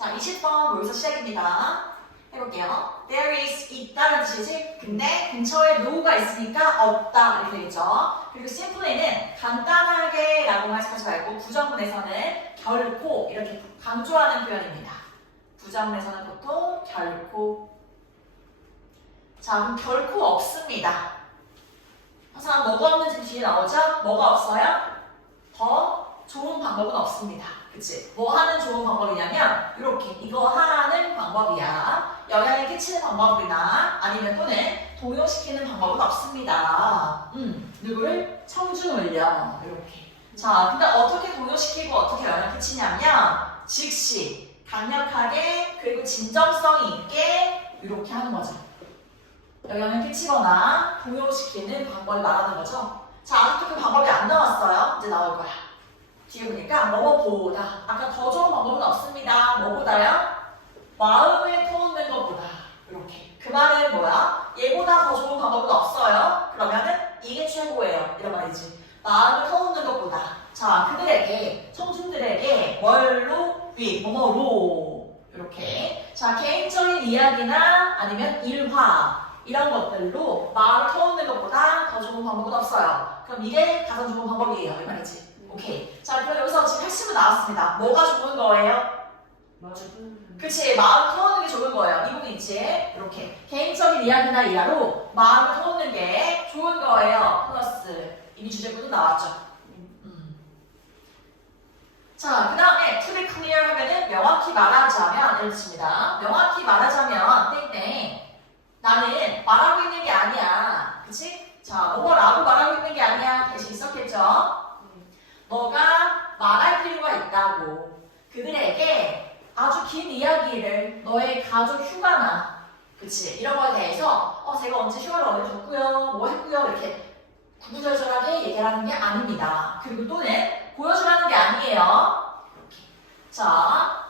자, 20번 여기서 시작입니다. 해볼게요. There is 있다는 뜻이지. 근데 근처에 no가 있으니까 없다 이렇게 되겠죠. 그리고 simply는 간단하게 라고 말씀하지 말고 부정문에서는 결코 이렇게 강조하는 표현입니다. 부정문에서는 보통 결코. 자, 그럼 결코 없습니다. 항상 뭐가 없는지 뒤에 나오죠? 뭐가 없어요? 더 좋은 방법은 없습니다. 그치? 뭐 하는 좋은 방법이냐면 이렇게 이거 하는 방법이야. 영향을 끼치는 방법이나 아니면 또는 동요시키는 방법은 없습니다. 누구를? 청중을요. 이렇게. 자, 근데 어떻게 동요시키고 어떻게 영향을 끼치냐면 즉시, 강력하게, 그리고 진정성이 있게 이렇게 하는 거죠. 영향을 끼치거나 동요시키는 방법을 말하는 거죠. 자, 아직도 그 방법이 안 나왔어요. 이제 나올 거야. 뒤에 보니까 뭐뭐보다 아까 더 좋은 방법은 없습니다. 뭐보다요? 마음을 터놓는 것보다 이렇게. 그 말은 뭐야? 얘보다 더 좋은 방법은 없어요. 그러면은 이게 최고예요. 이런 말이지. 마음을 터놓는 것보다. 자, 그들에게, 청중들에게 뭘로? 뭐뭐로 이렇게. 자, 개인적인 이야기나 아니면 일화 이런 것들로 마음을 터놓는 것보다 더 좋은 방법은 없어요. 그럼 이게 가장 좋은 방법이에요. 이 말이지. 오케이. 자, 그럼 여기서 지금 핵심은 나왔습니다. 뭐가 좋은 거예요? 그치. 마음 터놓는 게 좋은 거예요. 이 부분 있지? 이렇게. 개인적인 이야기나 일화로 마음을 터놓는 게 좋은 거예요. 플러스. 이미 주제부도 나왔죠. 자, 그 다음에 to be clear 하면은 명확히 말하자면 이런 뜻입니다. 명확히 말하자면 땡땡. 나는 말하고 있는 게 아니야. 그치? 자, 뭐라고 말하고 있는 게 아니야. 대신 있었겠죠? 너가 말할 필요가 있다고. 그들에게 아주 긴 이야기를 너의 가족 휴가나 그치 이런 거에 대해서 제가 언제 휴가를 어디 갔고요 뭐 했고요 이렇게 구구절절하게 얘기를 하는 게 아닙니다. 그리고 또는 보여주라는 게 아니에요. 자,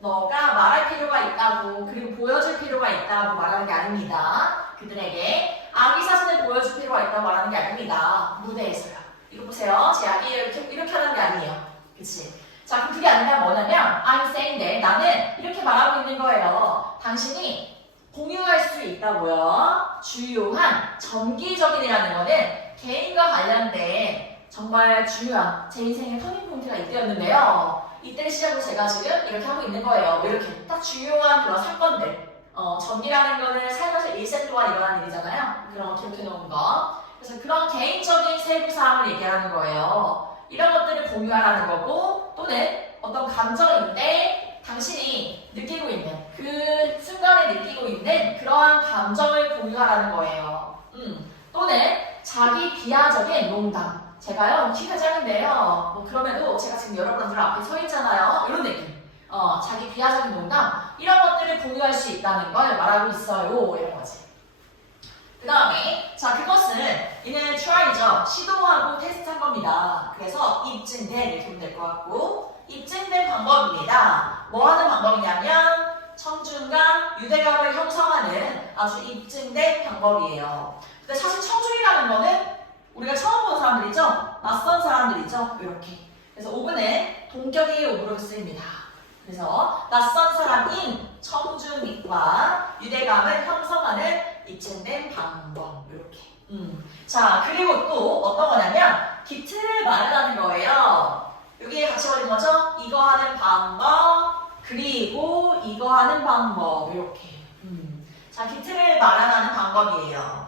너가 말할 필요가 있다고 그리고 보여줄 필요가 있다고 말하는 게 아닙니다. 그들에게 아기 사진을 보여줄 필요가 있다고 말하는 게 아닙니다. 무대에서요. 이거 보세요. 제 아기 이렇게 하는 게 아니에요. 그치? 자, 그럼 그게 아니라 뭐냐면 I'm saying that 나는 이렇게 말하고 있는 거예요. 당신이 공유할 수 있다고요. 주요한 정기적인이라는 거는 개인과 관련된 정말 중요한 제 인생의 터닝포인트가 이때였는데요. 이때를 시작으로 제가 지금 이렇게 하고 있는 거예요. 이렇게 딱 중요한 그런 사건들 정기라는 거는 살면서 일생 동안 일어난 일이잖아요. 그런 거 기억해 놓은 거. 그래서 그런 개인적인 세부사항을 얘기하는 거예요. 이런 것들을 공유하라는 거고 또는 어떤 감정인데 당신이 느끼고 있는 그 순간에 느끼고 있는 그러한 감정을 공유하라는 거예요. 또는 자기 비하적인 농담. 제가요 키가 작은데요. 뭐 그럼에도 제가 지금 여러분들 앞에 서 있잖아요. 이런 느낌. 자기 비하적인 농담 이런 것들을 공유할 수 있다는 걸 말하고 있어요. 이런 거지. 그 다음에 자 그것은 이는 try죠. 시도하고 테스트한 겁니다. 그래서 입증된 이렇게 보면 될 것 같고 입증된 방법입니다. 뭐 하는 방법이냐면 청중과 유대감을 형성하는 아주 입증된 방법이에요. 근데 사실 청중이라는 거는 우리가 처음 보는 사람들이죠. 낯선 사람들이죠. 이렇게. 그래서 오브는 동격의 오브로 쓰입니다. 그래서 낯선 사람인 청중과 유대감을 형성하는 입증된 방법 이렇게. 자 그리고 또 어떤 거냐면 기틀을 마련하는 거예요. 여기에 같이 걸린 거죠. 이거 하는 방법 그리고 이거 하는 방법 이렇게. 자 기틀을 마련하는 방법이에요.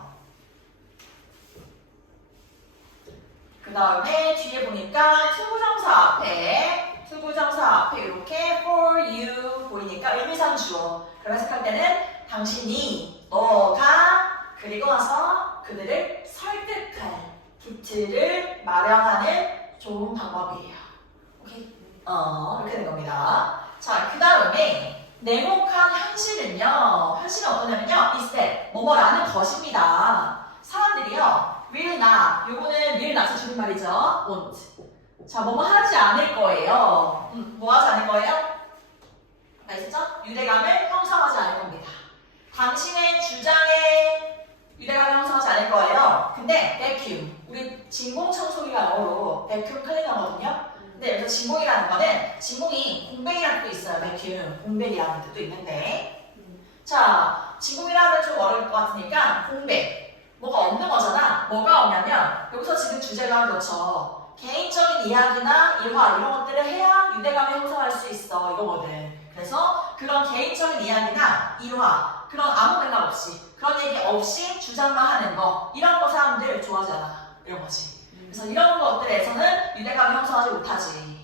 그 다음에 뒤에 보니까 투부정사 앞에 이렇게 for you 보이니까 의미상 주어. 그럼 해석할 때는 당신이, 너가, 그리고 나서 그들을 설득할 기틀을 마련하는 좋은 방법이에요. 오케이? 이렇게 된 겁니다. 자, 그 다음에 냉혹한 현실은요. 현실은 어떠냐면요. is that 뭐뭐라는 것입니다. 사람들이요. will not, 요거는 will not의 줄임말이죠. won't. 자, 뭐뭐 하지 않을 거예요. 뭐 하지 않을 거예요? 아시죠? 유대감을 형성하지 않을 겁니다. 당신의 주장에 유대감을 형성하지 않을 거예요. 근데 vacuum, 우리 진공청소기가 영어로 vacuum 클리너거든요. 근데 여기서 진공이라는 거는 진공이 공백이라는 뜻도 있어요. vacuum, 공백이라는 뜻도 있는데 자, 진공이라면 좀 어려울 것 같으니까 공백, 뭐가 없는 거잖아. 뭐가 없냐면 여기서 지금 주제가 그렇죠. 개인적인 이야기나 일화 이런 것들을 해야 유대감을 형성할 수 있어 이거거든. 그래서 그런 개인적인 이야기나 일화 그런 아무 맥락 없이 그런 얘기 없이 주장만 하는 거 이런 거 사람들 좋아하지 않아. 이런 거지. 그래서 이런 것들에서는 유대감을 형성하지 못하지.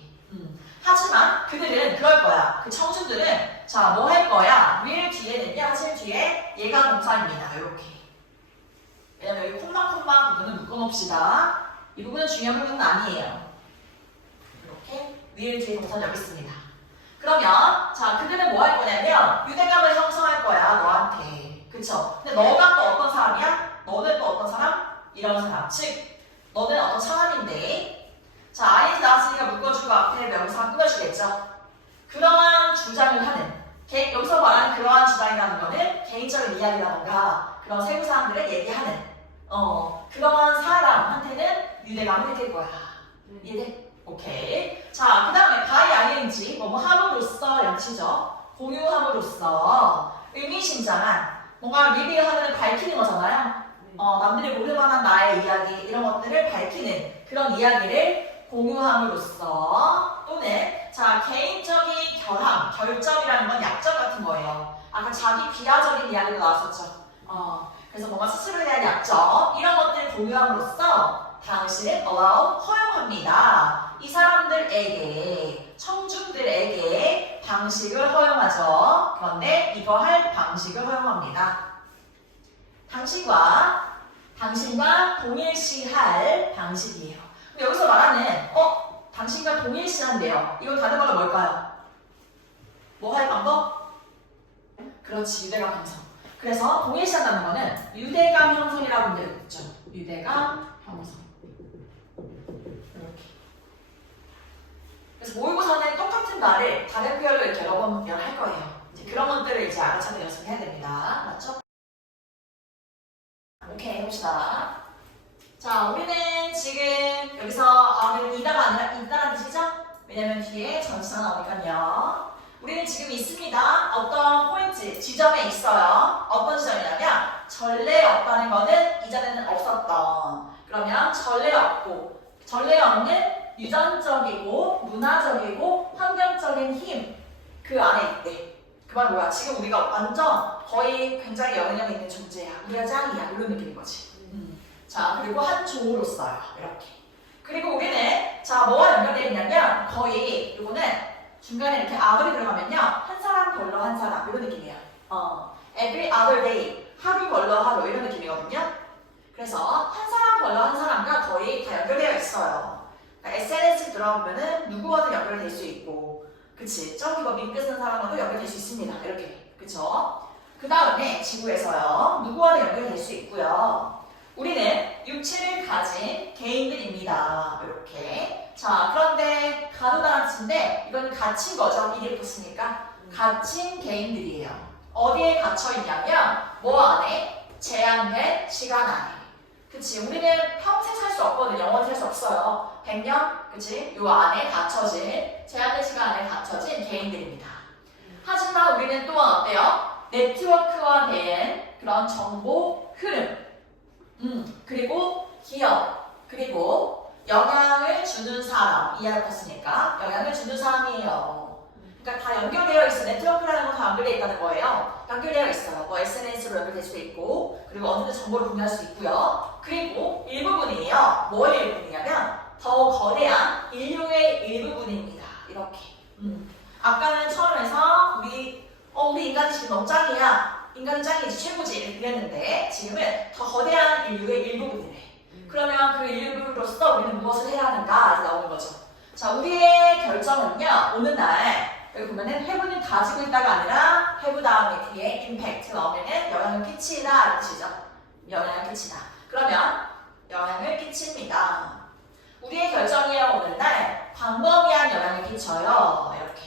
하지만 그들은 그럴 거야. 그 청중들은 자, 뭐 할 거야? will 뒤에는요. 하실 뒤에 예가 동사입니다. 이렇게. 왜냐면 여기 콤마콤마 부분은 묶어놓읍시다. 이 부분은 중요한 부분은 아니에요. 이렇게 will 뒤에 동사는 여기 있습니다. 그러면 자, 그들은 뭐 할 거냐면 유대감을 형성할 거야. 너한테. 그쵸? 근데 너가 또 어떤 사람이야? 너는 또 어떤 사람? 이런 사람. 즉 너는 어떤 사람인데 자, 아이즈 나왔으니까 묶어주고 앞에 명사 꾸며주겠죠? 그러한 주장을 하는 여기서 말하는 그러한 주장이라는 거는 개인적인 이야기라던가 그런 세부 사항들을 얘기하는 그러한 사람한테는 유대감을 느낄 거야. 이해돼? 오케이. 자, 그 다음에 by ing 뭐뭐 함으로써 양치죠. 공유함으로써 의미심장한 뭔가 리뷰하는 밝히는 거잖아요. 남들이 모를 만한 나의 이야기 이런 것들을 밝히는 그런 이야기를 공유함으로써 또는 자 개인적인 결점이라는 건 약점 같은 거예요. 아까 자기 비하적인 이야기도 나왔었죠. 그래서 뭔가 스스로에 대한 약점 이런 것들을 공유함으로써 당신은 allow 허용합니다. 이 사람들에게 청중들에게 방식을 허용하죠. 그런데 이거 할 방식을 허용합니다. 당신과 동일시할 방식이에요. 근데 여기서 말하는 당신과 동일시한데요. 이건 다른 말로 뭘까요? 뭐 할 방법? 그렇지, 유대감 형성. 그래서 동일시한다는 거는 유대감 형성이라고 부르죠. 유대감 형성. 이렇게. 그래서 모의고사는 똑같은 말을 다른 표현으로 이렇게 여러 번 할 거예요. 이제 그런 것들을 이제 알아차는 연습을 해야 됩니다. 맞죠? 오케이, 해봅시다. 자, 우리는 지금 여기서 이다가 아니라 있다라는 뜻이죠? 왜냐면 뒤에 전치사가 나오니까요. 우리는 지금 있습니다. 어떤 포인트, 지점에 있어요. 어떤 지점이냐면 전례 없다는 거는 이전에는 없었던. 그러면 전례 없고 전례 없는 유전적이고 문화적이고 환경적인 힘 그 안에 있대. 그 말 뭐야? 지금 우리가 완전 거의 굉장히 영향력 있는 존재야. 우리가 짱이야. 이런 느낌인 거지. 자, 그리고 한 종으로서요. 이렇게. 그리고 우리는 자, 뭐와 연결되어 있냐면 거의 이거는 중간에 이렇게 other이 들어가면요. 한 사람 걸러 한 사람 이런 느낌이에요. every other day 하루 걸러 하루 이런 느낌이거든요. 그래서 한 사람 걸러 한 사람과 거의 다 연결되어 있어요. 그러니까 SNS 들어가면은 누구와도 연결될 수 있고 그치? 저기 뭐 민폐 쓰는 사람과도 연결될 수 있습니다. 이렇게. 그쵸? 그 다음에 지구에서요. 누구와도 연결될 수 있고요. 우리는 육체를 가진 개인들입니다. 이렇게. 자, 그런데 가로다란 뜻인데 이건 갇힌 거죠. 이게 붙으니까. 갇힌 개인들이에요. 어디에 갇혀 있냐면 뭐 안에? 제한된 시간 안에. 그치? 우리는 평생 살 수 없거든. 영원히 살 수 없어요. 100년? 그치? 요 안에 갇혀진 제한된 시간 안에 갇혀진 개인들입니다. 하지만 우리는 또한 어때요? 네트워크화된 그런 정보 흐름 그리고 기업, 그리고 영향을 주는 사람 이해할 었으니까 영향을 주는 사람이에요. 그러니까 다 연결되어 있어. 네트워크라는 건 다 연결되어 있다는 거예요. 연결되어 있어요. 뭐 SNS로 연결될 수도 있고 그리고 언제든 정보를 공유할 수 있고요. 그리고 일부분이에요. 뭐의 일부분이냐면 더 거대한 인류의 일부분입니다. 이렇게. 아까는 처음에서 우리 인간이 지금 너무 짱이야. 인간은 짱이지 최고지 이랬는데 지금은 더 거대한 인류의 일부분이래. 그러면 그 일부로서 우리는 무엇을 해야 하는가 이제 나오는 거죠. 자, 우리의 결정은요. 어느 날 여기 보면은 해부는 가지고 있다가 아니라 해부 다음에 뒤에 임팩트 나오면은 영향을 끼치다 이런 뜻이죠. 영향을 끼치다. 그러면 영향을 끼칩니다. 우리의 결정이요. 어느 날 광범위한 영향을 끼쳐요. 이렇게.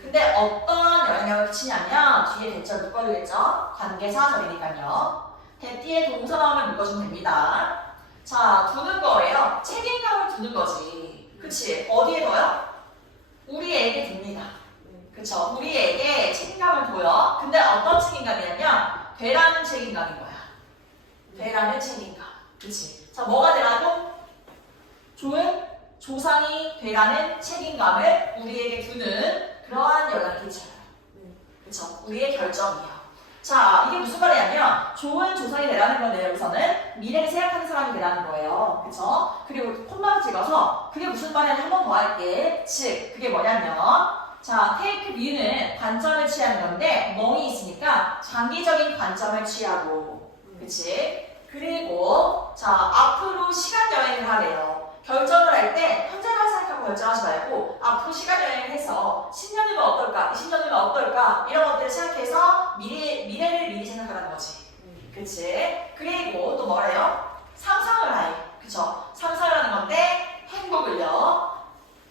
근데 어떤 영향을 끼치냐면 뒤에 대절 묶어주겠죠? 관계사절이니까요. 대띠에 동사 나오면 묶어주면 됩니다. 자, 두는 거예요. 책임감을 두는 거지. 그치? 어디에 둬요? 우리에게 줍니다. 그쵸? 우리에게 책임감을 둬요. 근데 어떤 책임감이냐면 되라는 책임감인 거야. 되라는 책임감. 그치? 자, 뭐가 되라고? 좋은 조상이 되라는 책임감을 우리에게 두는 그러한 영향을 끼쳐요. 그쵸? 우리의 결정이에요. 자, 이게 무슨 말이냐면 좋은 조상이 되라는 건데 여기서는 미래를 생각하는 사람이 되라는 거예요. 그쵸? 그리고 콤마를 찍어서 그게 무슨 말이냐면 한 번 더 할게. 즉, 그게 뭐냐면 자, take view는 관점을 취하는 건데 멍이 있으니까 장기적인 관점을 취하고 그치? 그리고 자, 앞으로 시간 여행을 하래요. 결정을 할 때 현재만 생각하고 결정하지 말고 앞으로 시간 여행을 해서 10년 후면 어떨까? 20년 후면 어떨까? 이런 것들을 생각해서 미래를 미리 생각하라는 거지. 그치? 그리고 또 뭐래요? 상상을 해. 그쵸? 상상을 하는 건데 행복을요.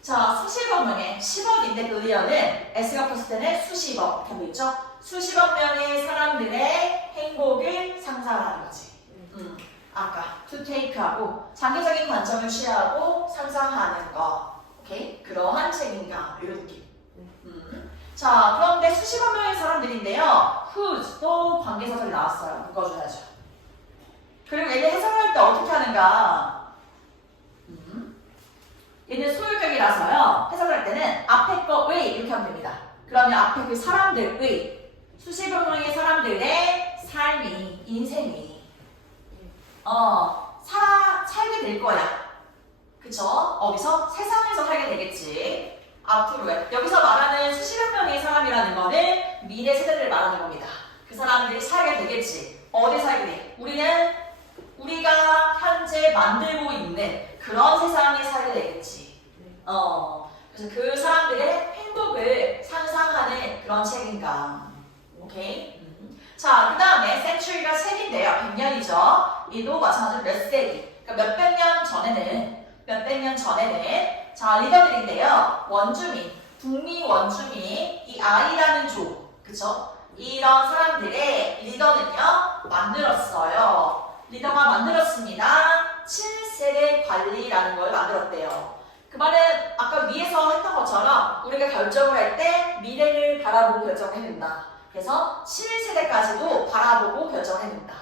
자, 수십억 명의 10억인데 빌리언은 S가 붙을 때는 수십억 이렇게 있죠? 수십억 명의 사람들의 행복을 상상하는 거지. 아까 to take하고 장기적인 관점을 취하고 상상하는 거. 오케이? 그러한 책임감 이런 느낌. 자, 그런데 수십억 명의 사람들인데요. whose 또 관계사절이 나왔어요. 묶어줘야죠. 그리고 얘를 해석할 때 어떻게 하는가? 얘는 소유격이라서요. 해석할 때는 앞에 거의 이렇게 하면 됩니다. 그러면 앞에 그 사람들의 수십억 명의 사람들의 삶이 인생이 살게 될 거야. 그쵸? 어디서? 세상에서 살게 되겠지. 앞으로에. 여기서 말하는 수십억 명의 사람이라는 거는 미래 세대를 말하는 겁니다. 그 사람들이 살게 되겠지. 어디 살게 돼? 우리가 현재 만들고 있는 그런 세상에 살게 되겠지. 그래서 그 사람들의 행복을 상상하는 그런 책임감. 오케이? 자, 그 다음에 century가 세기인데요. 100년이죠. 이도 마찬가지로 몇 세기. 그러니까 몇백 년 전에는 자, 리더들인데요. 원주민, 북미 원주민, 이 아이라는 족, 그쵸? 이런 사람들의 리더는요, 만들었어요. 리더가 만들었습니다. 7세대 관리라는 걸 만들었대요. 그 말은 아까 위에서 했던 것처럼 우리가 결정을 할 때 미래를 바라보고 결정을 해낸다. 그래서 11세대까지도 바라보고 결정을 해낸다.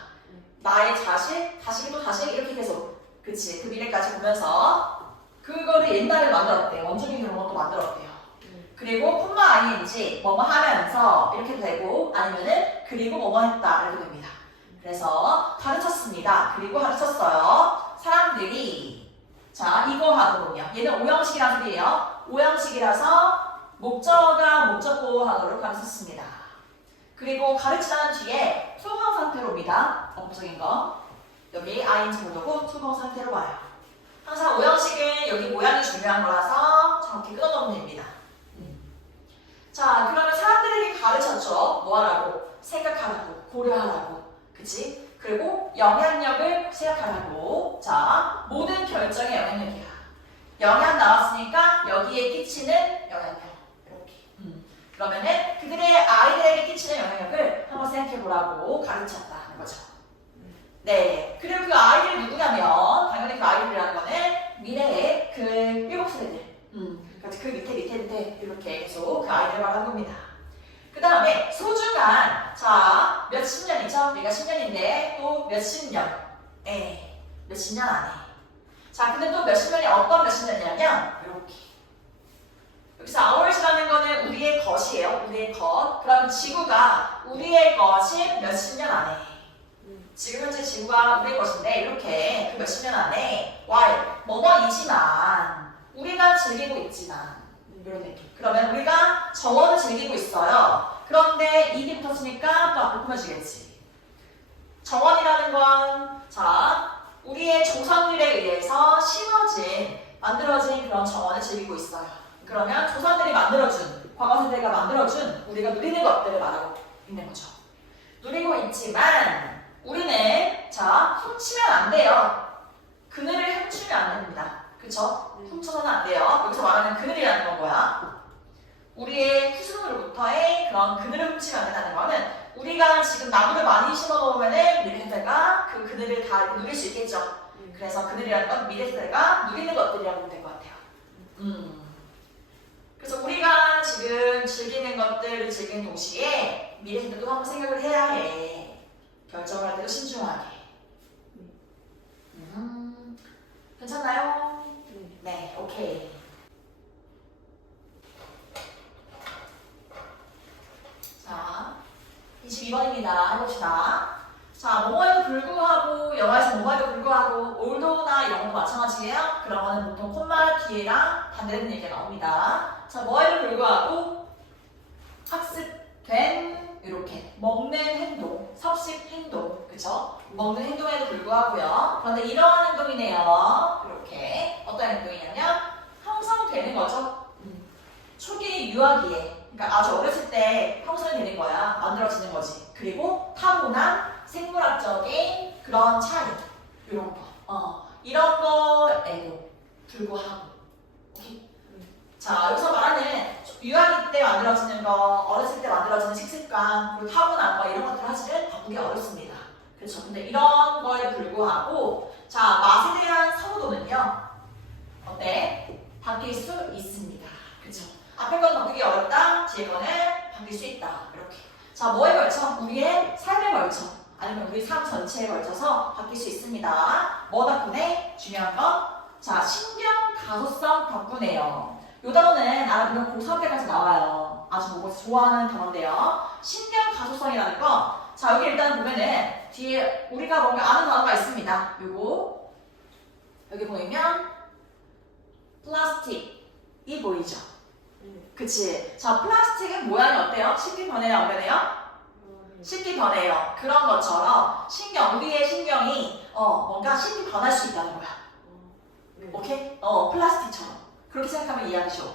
나의 자식이 또 자식 이렇게 계속 그치 그 미래까지 보면서 그거를 옛날에 만들었대요. 원주민 그런 것도 만들었대요. 그리고 콤마 ing 뭐뭐 하면서 이렇게 되고 아니면은 그리고 뭐뭐 했다 이렇게 됩니다. 그래서 가르쳤습니다. 그리고 가르쳤어요. 사람들이 자 이거 하도록요. 얘는 오형식이라는 소리예요. 오형식이라서 목적어가 목적보 하도록 가르쳤습니다. 그리고 가르치다는 뒤에 소강 상태로 옵니다. 법적인 거. 여기 ing 모드고 소강 상태로 와요. 항상 오형식은 여기 모양이 중요한 거라서 정확히 끊어놓으면 됩니다. 자, 그러면 사람들에게 가르쳤죠. 뭐 하라고? 생각하라고, 고려하라고. 그치? 그리고 영향력을 생각하라고. 자, 모든 결정의 영향력이야. 영향 나왔으니까 여기에 끼치는 영향력. 이렇게. 그러면은 그들의 아이들에게 끼치는 영향력을 한번 생각해보라고 가르쳤다는 거죠. 네. 그리고 그 아이들이 누구냐면, 당연히 그 아이들이라는 거는 미래의 그 7세대들. 그 밑에 이렇게 계속 그 아이들을 말하는 겁니다. 그 다음에 소중한, 자, 몇십 년이죠? 우리가 10년인데 또 몇십 년. 몇십 년 안에. 자, 근데 또 몇십 년이 어떤 몇십 년이냐면, 이렇게. 여기서 hours라는 거는 우리의 것이에요. 우리의 것. 그럼 지구가 우리의 것이 몇십 년 안에. 지금 현재 지구가 우리의 것인데 이렇게 그 몇십 년 안에 while 뭐뭐이지만 우리가 즐기고 있지만 이런 느낌. 그러면 우리가 정원을 즐기고 있어요. 그런데 이게 붙었으니까 또 앞으로 꾸며지겠지. 정원이라는 건 자 우리의 조상들에 의해서 만들어진 그런 정원을 즐기고 있어요. 그러면 조상들이 만들어준 과거 세대가 만들어준 우리가 누리는 것들을 말하고 있는 거죠. 누리고 있지만 우리는 자 훔치면 안 돼요. 그늘을 훔치면 안 됩니다. 그쵸? 훔쳐서는 안 돼요. 여기서 말하는 그늘이라는 건 뭐야? 우리의 후손으로부터의 그런 그늘을 훔치면 안 된다는 거는 우리가 지금 나무를 많이 심어놓으면은 미래 세대가 그 그늘을 다 누릴 수 있겠죠. 그래서 그늘이라는 건 미래 세대가 누리는 것들이라고 보면 될 것 같아요. 그래서 우리가 것들을 즐기는 동시에 미래 생각도 한번 생각을 해야 해. 결정을 할 때도 신중하게. 괜찮나요? 네, 오케이. 자, 22번입니다. 해봅시다. 자, 뭐뭐에도 불구하고, 영어에서 뭐뭐에도 불구하고, 올도나 이런 것도 마찬가지예요. 그런 거는 보통 콤마 뒤에랑 반대되는 얘기가 나옵니다. 자, 뭐에도 불구하고, 학습된, 이렇게, 먹는 행동, 섭식 행동, 그쵸? 먹는 행동에도 불구하고요. 그런데 이러한 행동이네요. 이렇게. 어떤 행동이냐면, 형성되는 거죠. 초기 유아기에. 그러니까 아주 어렸을 때 형성이 되는 거야. 만들어지는 거지. 그리고 타고난 생물학적인 그런 차이. 이런 거. 이런 거에도 불구하고. 오케이? 자, 여기서 말하는 유아기 때 만들어지는 거, 어렸을 때 만들어지는 식습관, 그리고 타고난 거, 이런 것들 사실은 바꾸기 어렵습니다. 그렇죠. 근데 이런 거에 불구하고, 자, 맛에 대한 선호도는요, 어때? 바뀔 수 있습니다. 그렇죠. 앞에 건 바꾸기 어렵다, 뒤에 거는 바뀔 수 있다. 이렇게. 자, 뭐에 걸쳐? 우리의 삶에 걸쳐. 아니면 우리 삶 전체에 걸쳐서 바뀔 수 있습니다. 뭐 덕분에? 중요한 건, 자, 신경 가소성 덕분에요. 요 단어는 알아보면 고3 때까지 나와요. 아주 뭐 좋아하는 단어인데요. 신경 가소성이라는 거. 자, 여기 일단 보면은 뒤에 우리가 뭔가 아는 단어가 있습니다. 요거. 여기 보이면 플라스틱이 보이죠? 그치? 자, 플라스틱은 모양이 어때요? 쉽게 변해요? 안 변해요? 쉽게 변해요. 그런 것처럼 우리의 신경이 뭔가 쉽게 변할 수 있다는 거야. 오케이? 플라스틱처럼. 그렇게 생각하면 이해하기 쉬워.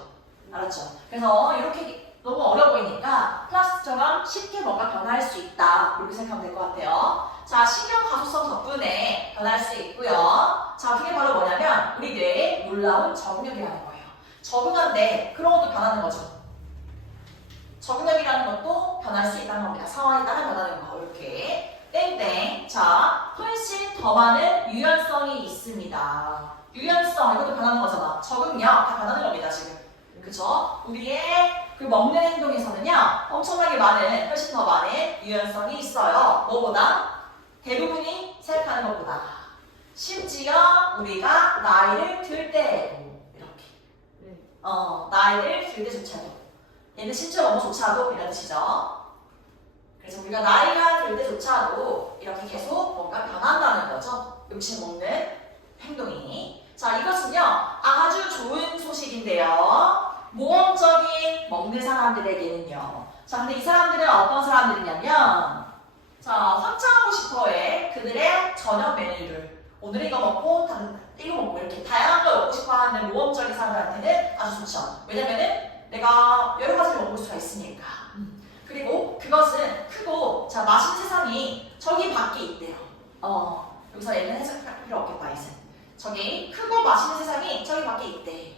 알았죠? 그래서 이렇게 너무 어려워 보이니까 플라스틱처럼 쉽게 뭔가 변할 수 있다. 이렇게 생각하면 될 것 같아요. 자, 신경 가소성 덕분에 변할 수 있고요. 자, 그게 바로 뭐냐면 우리 뇌에 놀라운 적응력이라는 거예요. 적응하는데 그런 것도 변하는 거죠. 적응력이라는 것도 변할 수 있다는 겁니다. 상황에 따라 변하는 거. 이렇게. 땡땡. 자, 훨씬 더 많은 유연성이 있습니다. 유연성, 이것도 변하는 거잖아. 적응력, 다 변하는 겁니다, 지금. 그쵸? 우리의 그 먹는 행동에서는요, 엄청나게 많은, 훨씬 더 많은 유연성이 있어요. 뭐보다? 대부분이 생각하는 것보다. 심지어 우리가 나이를 들 때에도, 이렇게. 나이를 들 때조차도. 얘는 심지어 너무조차도 이런 뜻이죠. 그래서 우리가 나이가 들 때조차도 이렇게 계속 뭔가 변한다는 거죠. 음식 먹는 행동이. 자, 이것은요, 아주 좋은 소식인데요. 모험적인 먹는 사람들에게는요. 자, 근데 이 사람들은 어떤 사람들이냐면, 자, 확장하고 싶어해. 그들의 저녁 메뉴를. 오늘 이거 먹고, 이거 먹고, 이렇게 다양한 걸 먹고 싶어 하는 모험적인 사람들한테는 아주 좋죠. 왜냐면은 내가 여러 가지를 먹을 수가 있으니까. 그리고 그것은 크고, 자, 맛있는 세상이 저기 밖에 있대요. 여기서 얘는 해석할 필요 없겠다, 이제. 저기 크고 맛있는 세상이 저기 밖에 있대.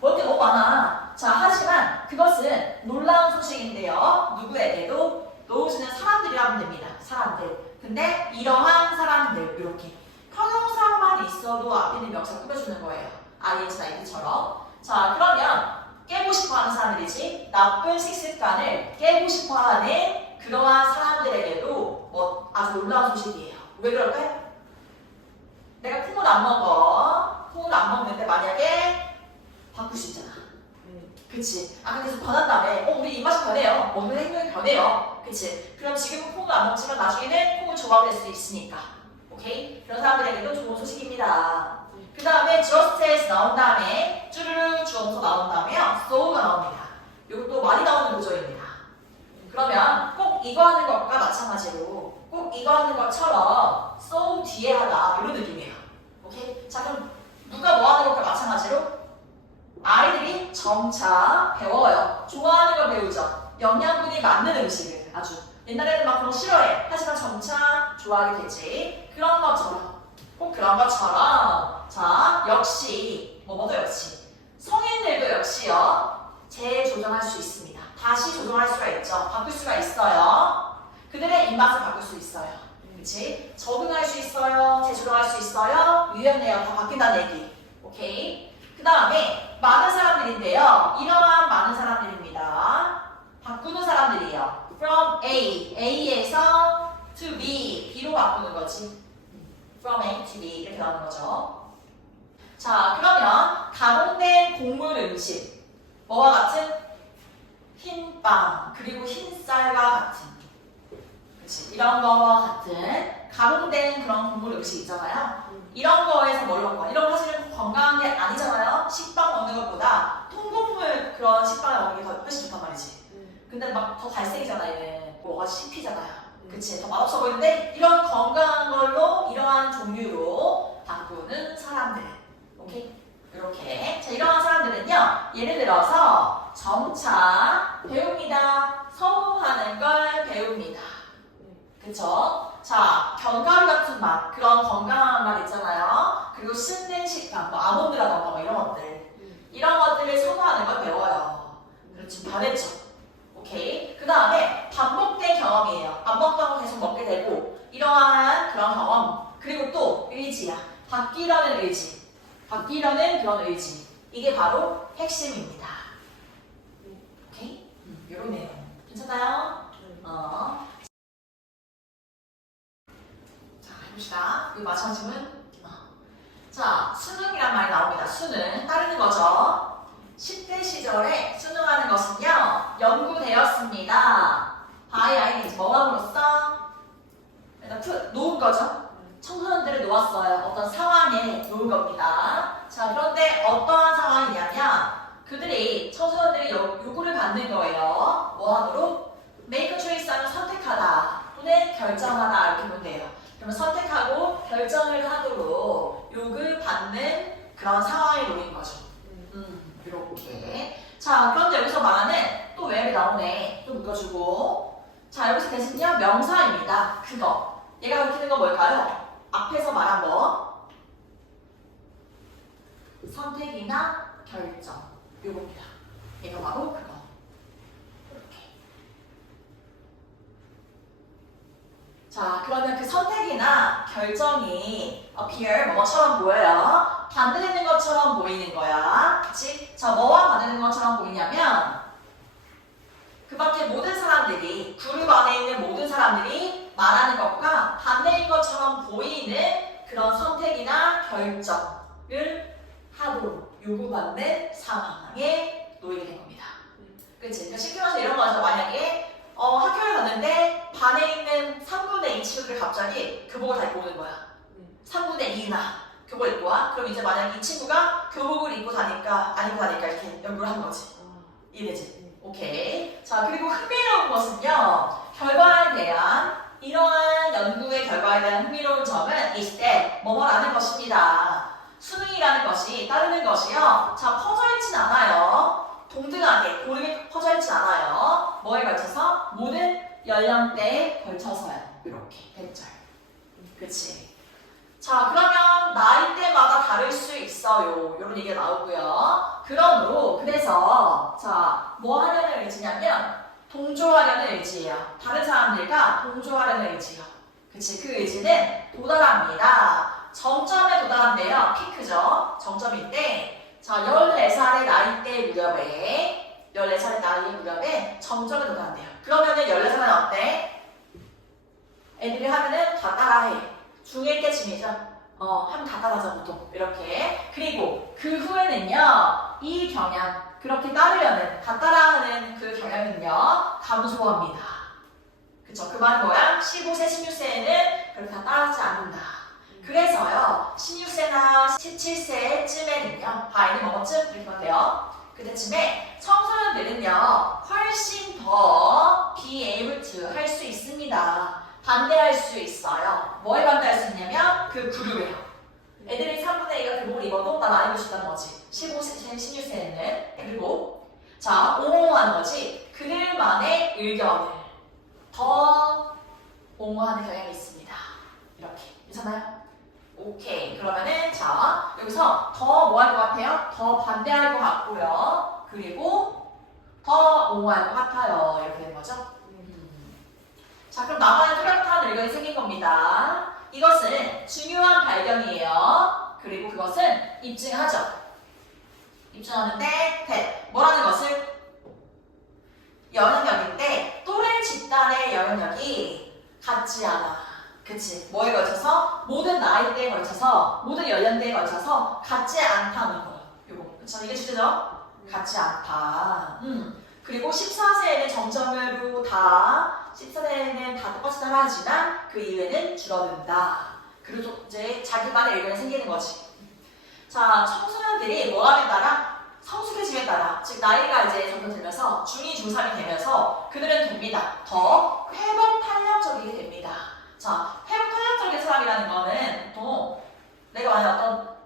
먹을 게 너무 많아. 자, 하지만 그것은 놀라운 소식인데요. 누구에게도 놓으시는 사람들이라면 됩니다. 사람들. 근데 이러한 사람들, 이렇게 형용사만 있어도 앞에 있는 명사를 꾸며주는 거예요. ING나 ID처럼. 자, 그러면 깨고 싶어하는 사람들이지, 나쁜 식습관을 깨고 싶어하는 그러한 사람들에게도 뭐 아주 놀라운 소식이에요. 왜 그럴까요? 내가 콩을 안 먹어. 콩을 안 먹는데 만약에 바꿀 수 있잖아. 그치? 근데 변한다며. 우리 입맛이 변해요. 먹는 행동이 변해요. 그치? 그럼 지금은 콩을 안 먹지만 나중에는 콩을 좋아하게 될 수 있으니까. 오케이? 그런 사람들에게도 좋은 소식입니다. 그 다음에 just as 나온 다음에 쭈르르 주어서 나온 다음에 so가 나옵니다. 이것도 많이 나오는 구조입니다. 그러면 꼭 이거 하는 것과 마찬가지로 꼭 이거 하는 것처럼 so 뒤에 하다 이런 느낌이에요. 오케이? 자, 그럼 누가 뭐 하는 것과 마찬가지로 아이들이 점차 배워요. 좋아하는 걸 배우죠. 영양분이 맞는 음식을. 아주 옛날에는 막 그런 거 싫어해. 하지만 점차 좋아하게 되지. 그런 것처럼 꼭 그런 것처럼. 자, 역시 뭐뭐도 역시 성인들도 역시요, 재조정할 수 있습니다. 다시 조정할 수가 있죠. 바꿀 수가 있어요. 그들의 입맛을 바꿀 수 있어요. 그치? 적응할 수 있어요. 재조정할 수 있어요. 유연해요. 다 바뀐다는 얘기. 오케이? 그 다음에 많은 사람들인데요. 이러한 많은 사람들입니다. 바꿀 곡물 음식. 뭐와 같은? 흰빵, 그리고 흰쌀과 같은. 그치? 이런 거와 같은 가공된 그런 곡물 음식 있잖아요. 이런 거에서 뭘 먹는 거야? 이런 거 사실은 건강한 게 아니잖아요. 식빵 먹는 것보다 통곡물 그런 식빵을 먹는 게 더 훨씬 좋단 말이지. 근데 막 더 갈색이잖아, 얘는. 뭐가 씹히잖아요. 그치? 더 맛없어 보이는데 이런 건강한 걸로 이러한 종류로 바꾸는 사람들. 오케이? 이렇게. 자, 이러한 사람들은요, 예를 들어서 점차 배웁니다. 성공하는 걸 배웁니다. 그쵸? 자, 견과류 같은 맛, 그런 건강한 맛 있잖아요. 그리고 씹는 식감, 뭐 아몬드라던가 뭐 이런 것들. 이런 것들을 선호하는 걸 배워요. 그렇지, 잘했죠? 오케이. 그 다음에 반복된 경험이에요. 안 먹다가 계속 먹게 되고, 이러한 그런 경험. 그리고 또 의지야. 바뀌려는 의지. 바뀌려는 그런 의지. 이게 바로 핵심입니다. 오케이? 이런 내용. 괜찮아요? 자, 해봅시다. 이 마지막 질문. 자, 수능이란 말이 나옵니다. 수능. 따르는 거죠. 10대 시절에 수능하는 것은요, 연구되었습니다. by ing, 뭐함으로써? 일단 놓은 거죠. 청소년들을 놓았어요. 어떤 상황에 놓은 겁니다. 자, 그런데 어떠한 상황이냐면, 그들이, 청소년들이 요구를 받는 거예요. 뭐 하도록? make a choice 하면 선택하다. 또는 결정하다. 이렇게 보면 돼요. 그러면 선택하고 결정을 하도록 요구받는 그런 상황에 놓인 거죠. 이렇게. 자, 그런데 여기서 말하는 또 왜 나오네. 또 묶어주고. 자, 여기서 대신요, 명사입니다. 그거. 얘가 가리키는 건 뭘까요? 앞에서 말한 거. 선택이나 결정. 요겁니다. 얘가 바로 그거. 이렇게. 자, 그러면 그 선택이나 결정이 appear, 뭐처럼 보여요. 반대되는 것처럼 보이는 거야. 그치? 자, 뭐와 반대되는 것처럼 보이냐면 그 밖에 모든 사람들이, 그룹 안에 있는 모든 사람들이 말하는 것과 반대인 것처럼 보이는 그런 선택이나 결정을 하도록 요구받는 상황에 놓이게 된 겁니다. 그치? 그러니까 쉽게 말해서 이런 거죠. 만약에 학교에 갔는데 반에 있는 3분의 2 친구들이 갑자기 교복을 다 입고 오는 거야. 3분의 2나 교복을 입고 와? 그럼 이제 만약 이 친구가 교복을 입고 다니까 안 입고 다니까 이렇게 연구를 하는 거지. 이해되지? 오케이. 자, 그리고 흥미로운 것은요, 결과에 대한 이러한 연구의 결과에 대한 흥미로운 점은 is that 뭐뭐라는 것입니다. 수능이라는 것이 따르는 것이요. 자, 퍼져 있진 않아요. 동등하게 고르게 퍼져 있진 않아요. 뭐에 걸쳐서? 모든 연령대에 걸쳐서요. 이렇게 대절. 그치? 자, 그러면 나이대마다 다를 수 있어요. 이런 얘기가 나오고요. 그러므로 그래서 자, 뭐 하려는 의지냐면 동조하려는 의지예요. 다른 사람들과 동조하려는 의지요. 그치? 그 의지는 도달합니다. 정점에 도달한대요. 피크죠. 정점인데 자, 14살의 나이대 무렵에 14살의 나이 무렵에 정점에 도달한대요. 그러면은 14살은 어때? 애들이 하면은 다 따라해. 중1 때쯤이죠. 하면 다 따라하죠, 보통. 이렇게. 그리고 그 후에는요, 이 경향, 그렇게 따르려는, 다 따라하는 그 경향은요, 감소합니다. 그쵸? 그 말은 뭐야? 15세, 16세에는 그렇게 다 따라하지 않는다. 그래서요, 16세나 17세쯤에는요, 바이는 뭐쯤? 이렇게 하면 돼요. 그때쯤에 청소년들은요, 훨씬 더 be able to 할 수 있습니다. 반대할 수 있어요. 뭐에 반대할 수 있냐면 그 그룹에요. 애들이 3분의 2가 교복을 입어도 난 안 입고 싶다는 거지. 15세, 16세에는. 그리고 자, 옹호하는 거지. 그들만의 의견을 더 옹호하는 경향이 있습니다. 이렇게. 괜찮아요? 오케이. 그러면은 자, 여기서 더 뭐 할 것 같아요? 더 반대할 것 같고요. 그리고 더 옹호할 것 같아요. 이렇게 되는 거죠. 자, 그럼 나만의 뚜렷한 의견이 생긴 겁니다. 이것은 중요한 발견이에요. 그리고 그것은 입증하죠. 입증하는데 that. 뭐라는 것을? 영향력인데 또래 집단의 영향력이 같지 않아. 그치? 뭐에 걸쳐서? 모든 나이대에 걸쳐서, 모든 연령대에 걸쳐서 같지 않다는 거. 요거. 그쵸? 이게 주제죠? 같지 않다. 그리고 14세에는 정점으로 다, 14세에는 다 똑같이 따라하지만 그 이후에는 줄어든다. 그리고 이제 자기만의 의견이 생기는 거지. 자, 청소년들이 뭐 하에 따라? 성숙해짐에 따라, 즉 나이가 이제 점점 들면서 중2, 중3이 되면서 그들은 됩니다. 더 회복 탄력적이게 됩니다. 자, 회복 탄력적인 사람이라는 거는 보통 내가 만약 어떤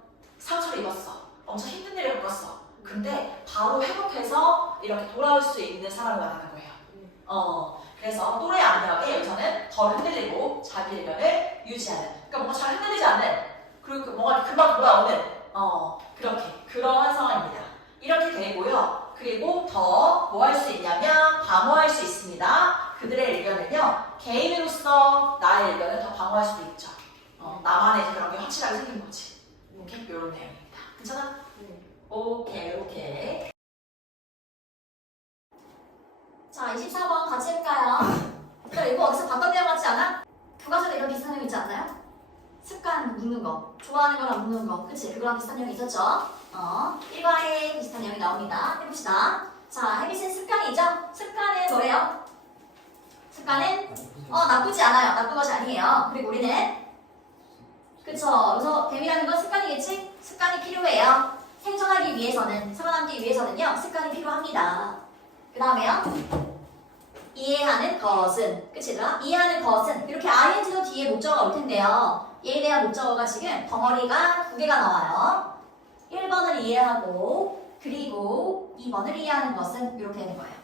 상처를 입었어. 엄청 힘든 일을 겪었어. 근데 바로 회복해서 이렇게 돌아올 수 있는 사람을 말하는 거예요. 그래서 또래 압력에 여기서는 덜 흔들리고 자기 의견을 유지하는. 그러니까 뭔가 잘 흔들리지 않는. 그리고 뭔가 금방 돌아오는. 그렇게. 그러한 상황입니다. 이렇게 되고요. 그리고 더 뭐 할 수 있냐면 방어할 수 있습니다. 그들의 의견을요. 개인으로서 나의 의견을 더 방어할 수도 있죠. 나만의 그런 게 확실하게 생긴 거지. 오케이? 이런 내용입니다. 괜찮아? 오케이. 자, 24번 같이 해볼까요? 그래, 이거 어디서 봤던 내용 같지 않아? 교과서에 이런 비슷한 내용 있지 않나요? 습관 묻는 거, 좋아하는 거랑 묻는 거, 그치? 그거랑 비슷한 내용이 있었죠? 일과에 비슷한 내용이 나옵니다. 해봅시다. 자, 혜미씨는 습관이죠? 습관은 뭐예요? 습관은 나쁘지 않아요. 나쁜 것이 아니에요. 그리고 우리는 그쵸? 그래서 뱀이라는 건 습관이겠지? 습관이 필요해요. 생존하기 위해서는, 살아남기 위해서는요, 습관이 필요합니다. 그 다음에요, 이해하는 것은, 그치 얘들아? 이해하는 것은, 이렇게 ing도 뒤에 목적어가 올 텐데요. 얘에 대한 목적어가 지금 덩어리가 2개가 나와요. 1번을 이해하고, 그리고 2번을 이해하는 것은 이렇게 되는 거예요.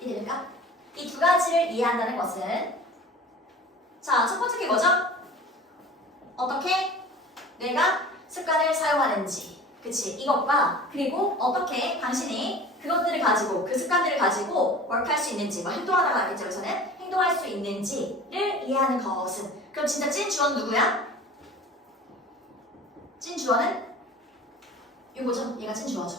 이해됩니까? 이 두 가지를 이해한다는 것은, 자, 첫 번째 게 뭐죠? 어떻게 내가 습관을 사용하는지, 그치? 이것과 그리고 어떻게 당신이 그것들을 가지고 그 습관들을 가지고 work할 수 있는지, 뭐 행동하다가 알겠죠? 그래서는 행동할 수 있는지를 이해하는 것은. 그럼 진짜 찐 주어는 누구야? 찐 주어는 이거죠? 얘가 찐 주어죠.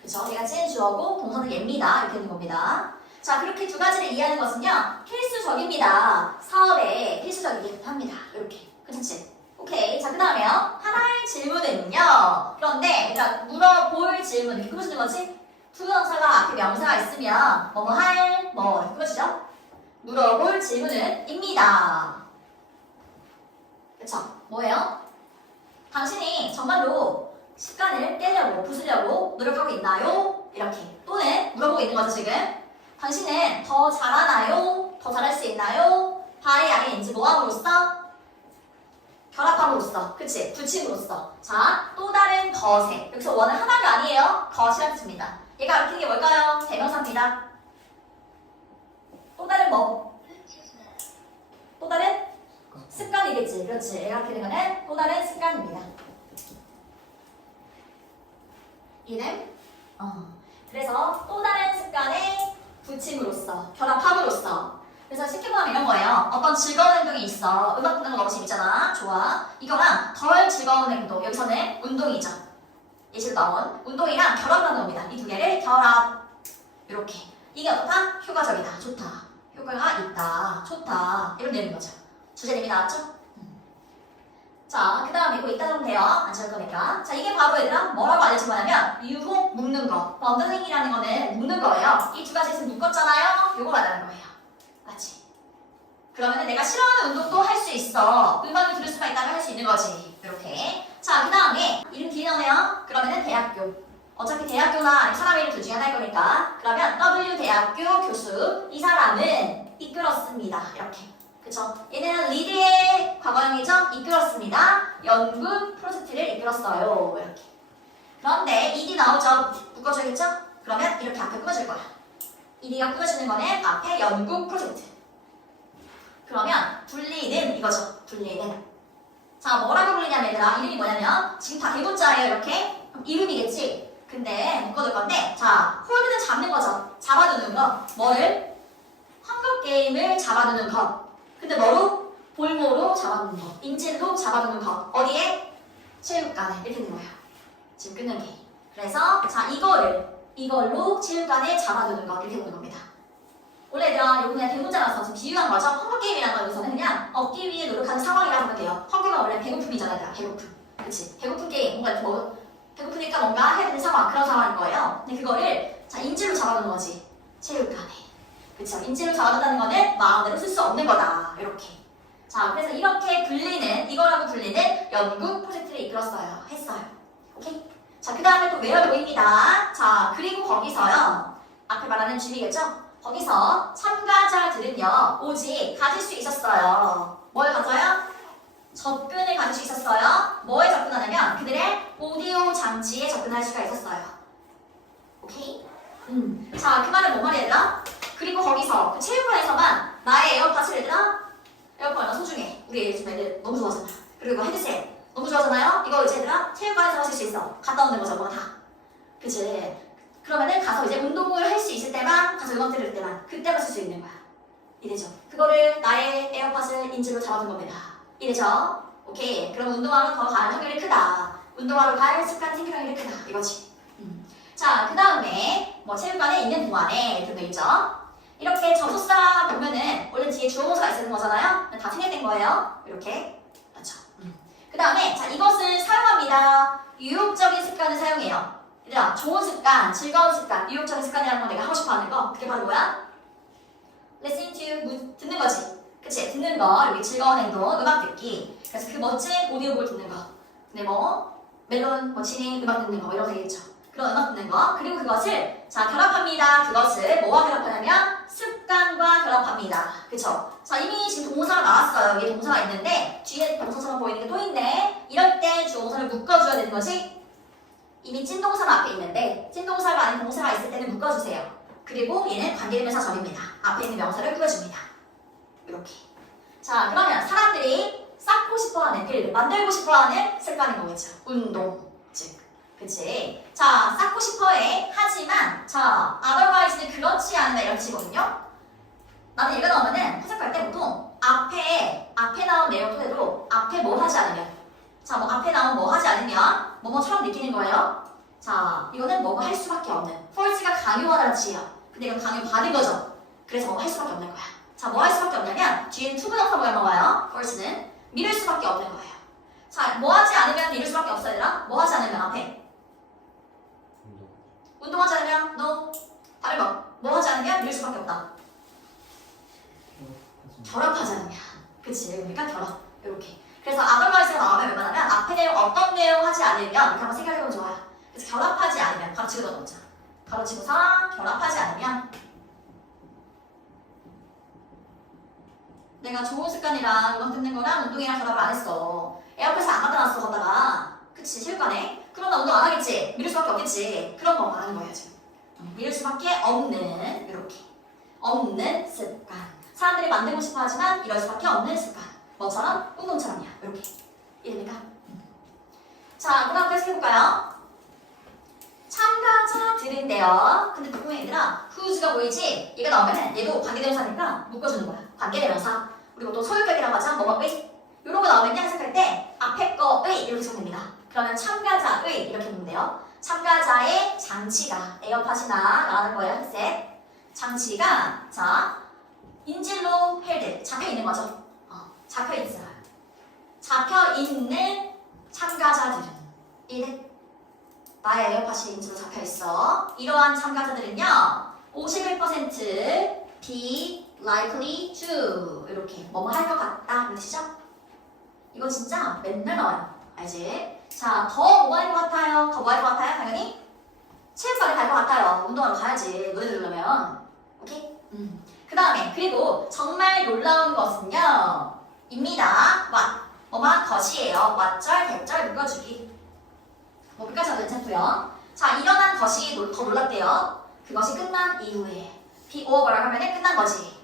그쵸? 얘가 찐 주어고 동사는 얘입니다. 이렇게 되는 겁니다. 자, 그렇게 두 가지를 이해하는 것은요, 필수적입니다. 사업에 필수적이긴 합니다. 이렇게. 괜찮지? 오케이. 자, 그 다음에요. 하나의 질문은요. 그런데 얘들아, 물어볼 질문 이렇게 끊어지는 거지? 투부정사가 앞에 명사가 있으면 뭐뭐 할, 뭐 이렇게 끊어지죠? 물어볼 질문은 입니다. 그쵸? 뭐예요? 당신이 정말로 습관을 깨려고, 부수려고 노력하고 있나요? 이렇게. 또는 물어보고 있는 거죠, 지금. 당신은 더 잘하나요? 더 잘할 수 있나요? 바의 양인지 뭐함으로써? 결합함으로써, 그치? 붙임으로써. 자, 또 다른 것에. 여기서 원은 하나가 아니에요. 것이라는 뜻입니다. 얘가 가르치는 게 뭘까요? 대명사입니다. 또 다른 뭐? 또 다른? 습관이겠지. 그렇지. 얘가 가르치는 거는 또 다른 습관입니다. 이해돼? 그래서 또 다른 습관에 붙임으로써, 결합함으로써. 그래서 쉽게 말하면 이런 거예요. 어떤 즐거운 행동이 있어. 음악 듣는 거 너무 재밌잖아. 좋아. 이거랑 덜 즐거운 행동. 여기서는 운동이죠. 예시로 나온 운동이랑 결합하는 겁니다. 이 두 개를 결합. 이렇게. 이게 어떻다? 효과적이다. 좋다. 효과가 있다. 좋다. 이런 내용인 거죠. 주제님이 나왔죠? 자, 그 다음에 이거 이따 하면 돼요. 안 채울 거니까. 자, 이게 바로 얘들아 뭐라고 알려진 거냐면 유혹 묶는 거. 번드링이라는 거는 묶는 거예요. 이 두 가지 있으면 묶었잖아요. 요거 말하는 거예요. 맞지? 그러면 내가 싫어하는 운동도 할 수 있어. 음악을 들을 수가 있다면 할 수 있는 거지. 이렇게. 자, 그 다음에 이름 길이 나오네요. 그러면은 대학교. 어차피 대학교나 사람 이름 둘 중에 하나일 거니까. 그러면 W 대학교 교수. 이 사람은 이끌었습니다. 이렇게. 그쵸? 얘는 리드의 과거형이죠? 이끌었습니다. 연구 프로젝트를 이끌었어요. 이렇게. 그런데 ED 나오죠? 묶어줘야겠죠? 그러면 이렇게 앞에 끊어질 거야. ED가 끊어지는 거는 앞에 연구 프로젝트. 그러면 분리는 이거죠. 분리는. 자, 뭐라고 불리냐면 얘들아, 이름이 뭐냐면 지금 다 대문자예요. 이렇게. 이름이겠지? 근데 묶어둘 건데, 자, 홀드는 잡는 거죠. 잡아두는 거. 뭐를? 헝거 게임을 잡아두는 것. 근데 뭐로? 볼모로 잡아두는 거. 인질로 잡아두는 거. 어디에? 체육관에. 이렇게 되는 거예요. 지금 끊는 게. 그래서 자, 이걸로 체육관에 잡아두는 거. 이렇게 되는 겁니다. 원래 얘들아, 이거 그냥 대문자라서 지금 비유한 거죠. 헝거 게임이라는 거 여기서는 그냥 얻기 위해 노력하는 상황이라고 하면 돼요. 헝거가 원래 배고픔이잖아, 얘들아. 배고픔. 그치? 배고픈 게임. 뭔가 이렇게 배고프니까 뭔가 해야 되는 상황, 그런 상황인 거예요. 근데 그거를 자 인질로 잡아놓는 거지. 체육관에. 그쵸? 인질로 잡아놓는다는 거는 마음대로 쓸 수 없는 거다. 이렇게. 자, 그래서 이렇게 불리는, 이거라고 불리는 연구 프로젝트를 이끌었어요. 했어요. 오케이? 자, 그 다음에 또 where 보입니다. 자, 그리고 거기서요. 앞에 말하는 주의겠죠? 거기서 참가자들은요, 오직 가질 수 있었어요. 뭘 가져요? 접근을 가질 수 있었어요. 뭐에 접근하냐면 그들의 오디오 장치에 접근할 수가 있었어요. 오케이? 자, 그 말은 뭔 말이야, 얘들아? 그리고 거기서 그 체육관에서만 나의 에어팟을 얘들아, 에어팟 얼마나 소중해. 우리 요즘 애들 너무 좋아하잖아. 그리고 이거 헤드셋 너무 좋아하잖아요. 이거 이제 얘들아 체육관에서 하실 수 있어. 갔다 오는 거죠, 뭐가 다. 그치? 그러면은 가서 이제 운동을 할 수 있을 때만, 가서 음악 들을 때만, 그때만 쓸 수 있는 거야. 이래죠. 그거를 나의 에어팟을 인질로 잡아둔 겁니다. 이래죠. 오케이. 그럼 운동하러 더 갈 확률이 크다. 운동하러 갈 습관 생길 확률이 크다. 이거지. 자, 그 다음에 뭐 체육관에 있는 동안에 등등 있죠. 이렇게 접속사 보면은 원래 뒤에 주어동사가 있는 거잖아요. 다 생략된 거예요. 이렇게. 그렇죠. 그 다음에 자 이것을 사용합니다. 유욕적인 습관을 사용해요. 얘들아, 좋은 습관, 즐거운 습관, 유욕적인 습관이라는 건 내가 하고 싶어 하는 거. 그게 바로 뭐야? Listen to, 듣는 거지. 그치? 듣는 거, 여기 즐거운 행동, 음악 듣기. 그래서 그 멋진 오디오북을 듣는 거. 근데 뭐 멜론, 뭐 치니, 음악 듣는 거 이런 거 되겠죠. 그런 음악 듣는 거. 그리고 그것을 자 결합합니다. 그것을 뭐와 결합하냐면 습관과 결합합니다. 그쵸? 자 이미 지금 동사가 나왔어요. 여기 동사가 있는데 뒤에 동사처럼 보이는 게 또 있네. 이럴 때 주어동사를 묶어줘야 되는 거지. 이미 찐동사가 앞에 있는데 찐동사가 아닌 동사가 있을 때는 묶어주세요. 그리고 얘는 관계대명사 절입니다. 앞에 있는 명사를 꾸며줍니다. 이렇게. 자 그러면 사람들이 쌓고 싶어하는 길, 만들고 싶어하는 습관인 거겠죠. 운동, 즉, 그치? 자 쌓고 싶어해. 하지만 자 otherwise는 그렇지 않다 이런 뜻이거든요. 나는 얘가 나오면은 해석할 때 보통 앞에 나온 내용 토대로 앞에 뭐 하지 않으면 자 뭐 앞에 나온 뭐 하지 않으면 뭐뭐처럼 느끼는 거예요. 자 이거는 뭐뭐 할 수밖에 없는 force가 강요하다는 뜻이에요. 근데 이건 강요 받은 거죠. 그래서 뭐 할 수밖에 없는 거야. 자 뭐 할 수밖에 없냐면 뒤엔 투부정사 모양만 와요. force는 미룰 수밖에 없는 거예요. 자 뭐 하지 않으면 미룰 수밖에 없어 얘들아. 뭐 하지 않으면 앞에 운동하지 않으면 no. 다른 거. 뭐 하지 않으면 미룰 수밖에 없다. 결합하지 않으면. 그치? 그러니까 결합. 이렇게. 그래서 otherwise가 나오면 웬만하면 앞에 내용 어떤 내용 하지 않으면 이렇게 한번 생각해보면 좋아요. 그래서 결합하지 않으면 가로치고 넣자. 가로치고서 결합하지 않으면 내가 좋은 습관이랑 음악 듣는 거랑 운동이랑 결합을 안 했어. 에어팟을 안 갖다 놨어 걷다가. 그치? 체육관에. 그럼 나 운동 안 하겠지? 미룰 수밖에 없겠지? 그런 거 말하는 거예요 지금. 미룰 수밖에 없는 이렇게 없는 습관. 사람들이 만들고 싶어 하지만 이럴 수밖에 없는 습관. 뭐처럼? 운동처럼이야. 이렇게. 이해됩니까? 자, 그 다음 계속 해볼까요? 참가자들인데요. 근데 분명히 얘들아, who's가 보이지? 얘가 나오면은 얘도 관계대명사니까 묶어주는 거야. 관계대명사. 그리고 또 소유격이라고 하죠. 뭐뭐의. 이런 거 나오면 해석할 때 앞에 거의 이렇게 적습니다. 그러면 참가자의 이렇게 보면 돼요. 참가자의 장치가 에어팟이나 나가는 거예요. 헤드셋. 장치가 자 인질로 헬드 잡혀있는 거죠. 잡혀있어요. 잡혀있는 참가자들은 이래 나의 에어팟이 인질로 잡혀있어. 이러한 참가자들은요 51% be likely to 이렇게 뭐뭐 할 것 같다 그런 뜻이죠? 이거 진짜 맨날 나와요. 알지? 자, 더 뭐 할 것 같아요? 더 뭐 할 것 같아요? 당연히 체육관에 갈 것 같아요. 운동하러 가야지. 노래 들으려면. 오케이? 그 다음에 그리고 정말 놀라운 것은요 입니다. what 뭐만 것이에요. what,절, 대절 묶어주기. 뭐 끝까지 하도 괜찮고요. 자 일어난 것이 더 놀랍대요. 그것이 끝난 이후에 be over 하면은 끝난 거지.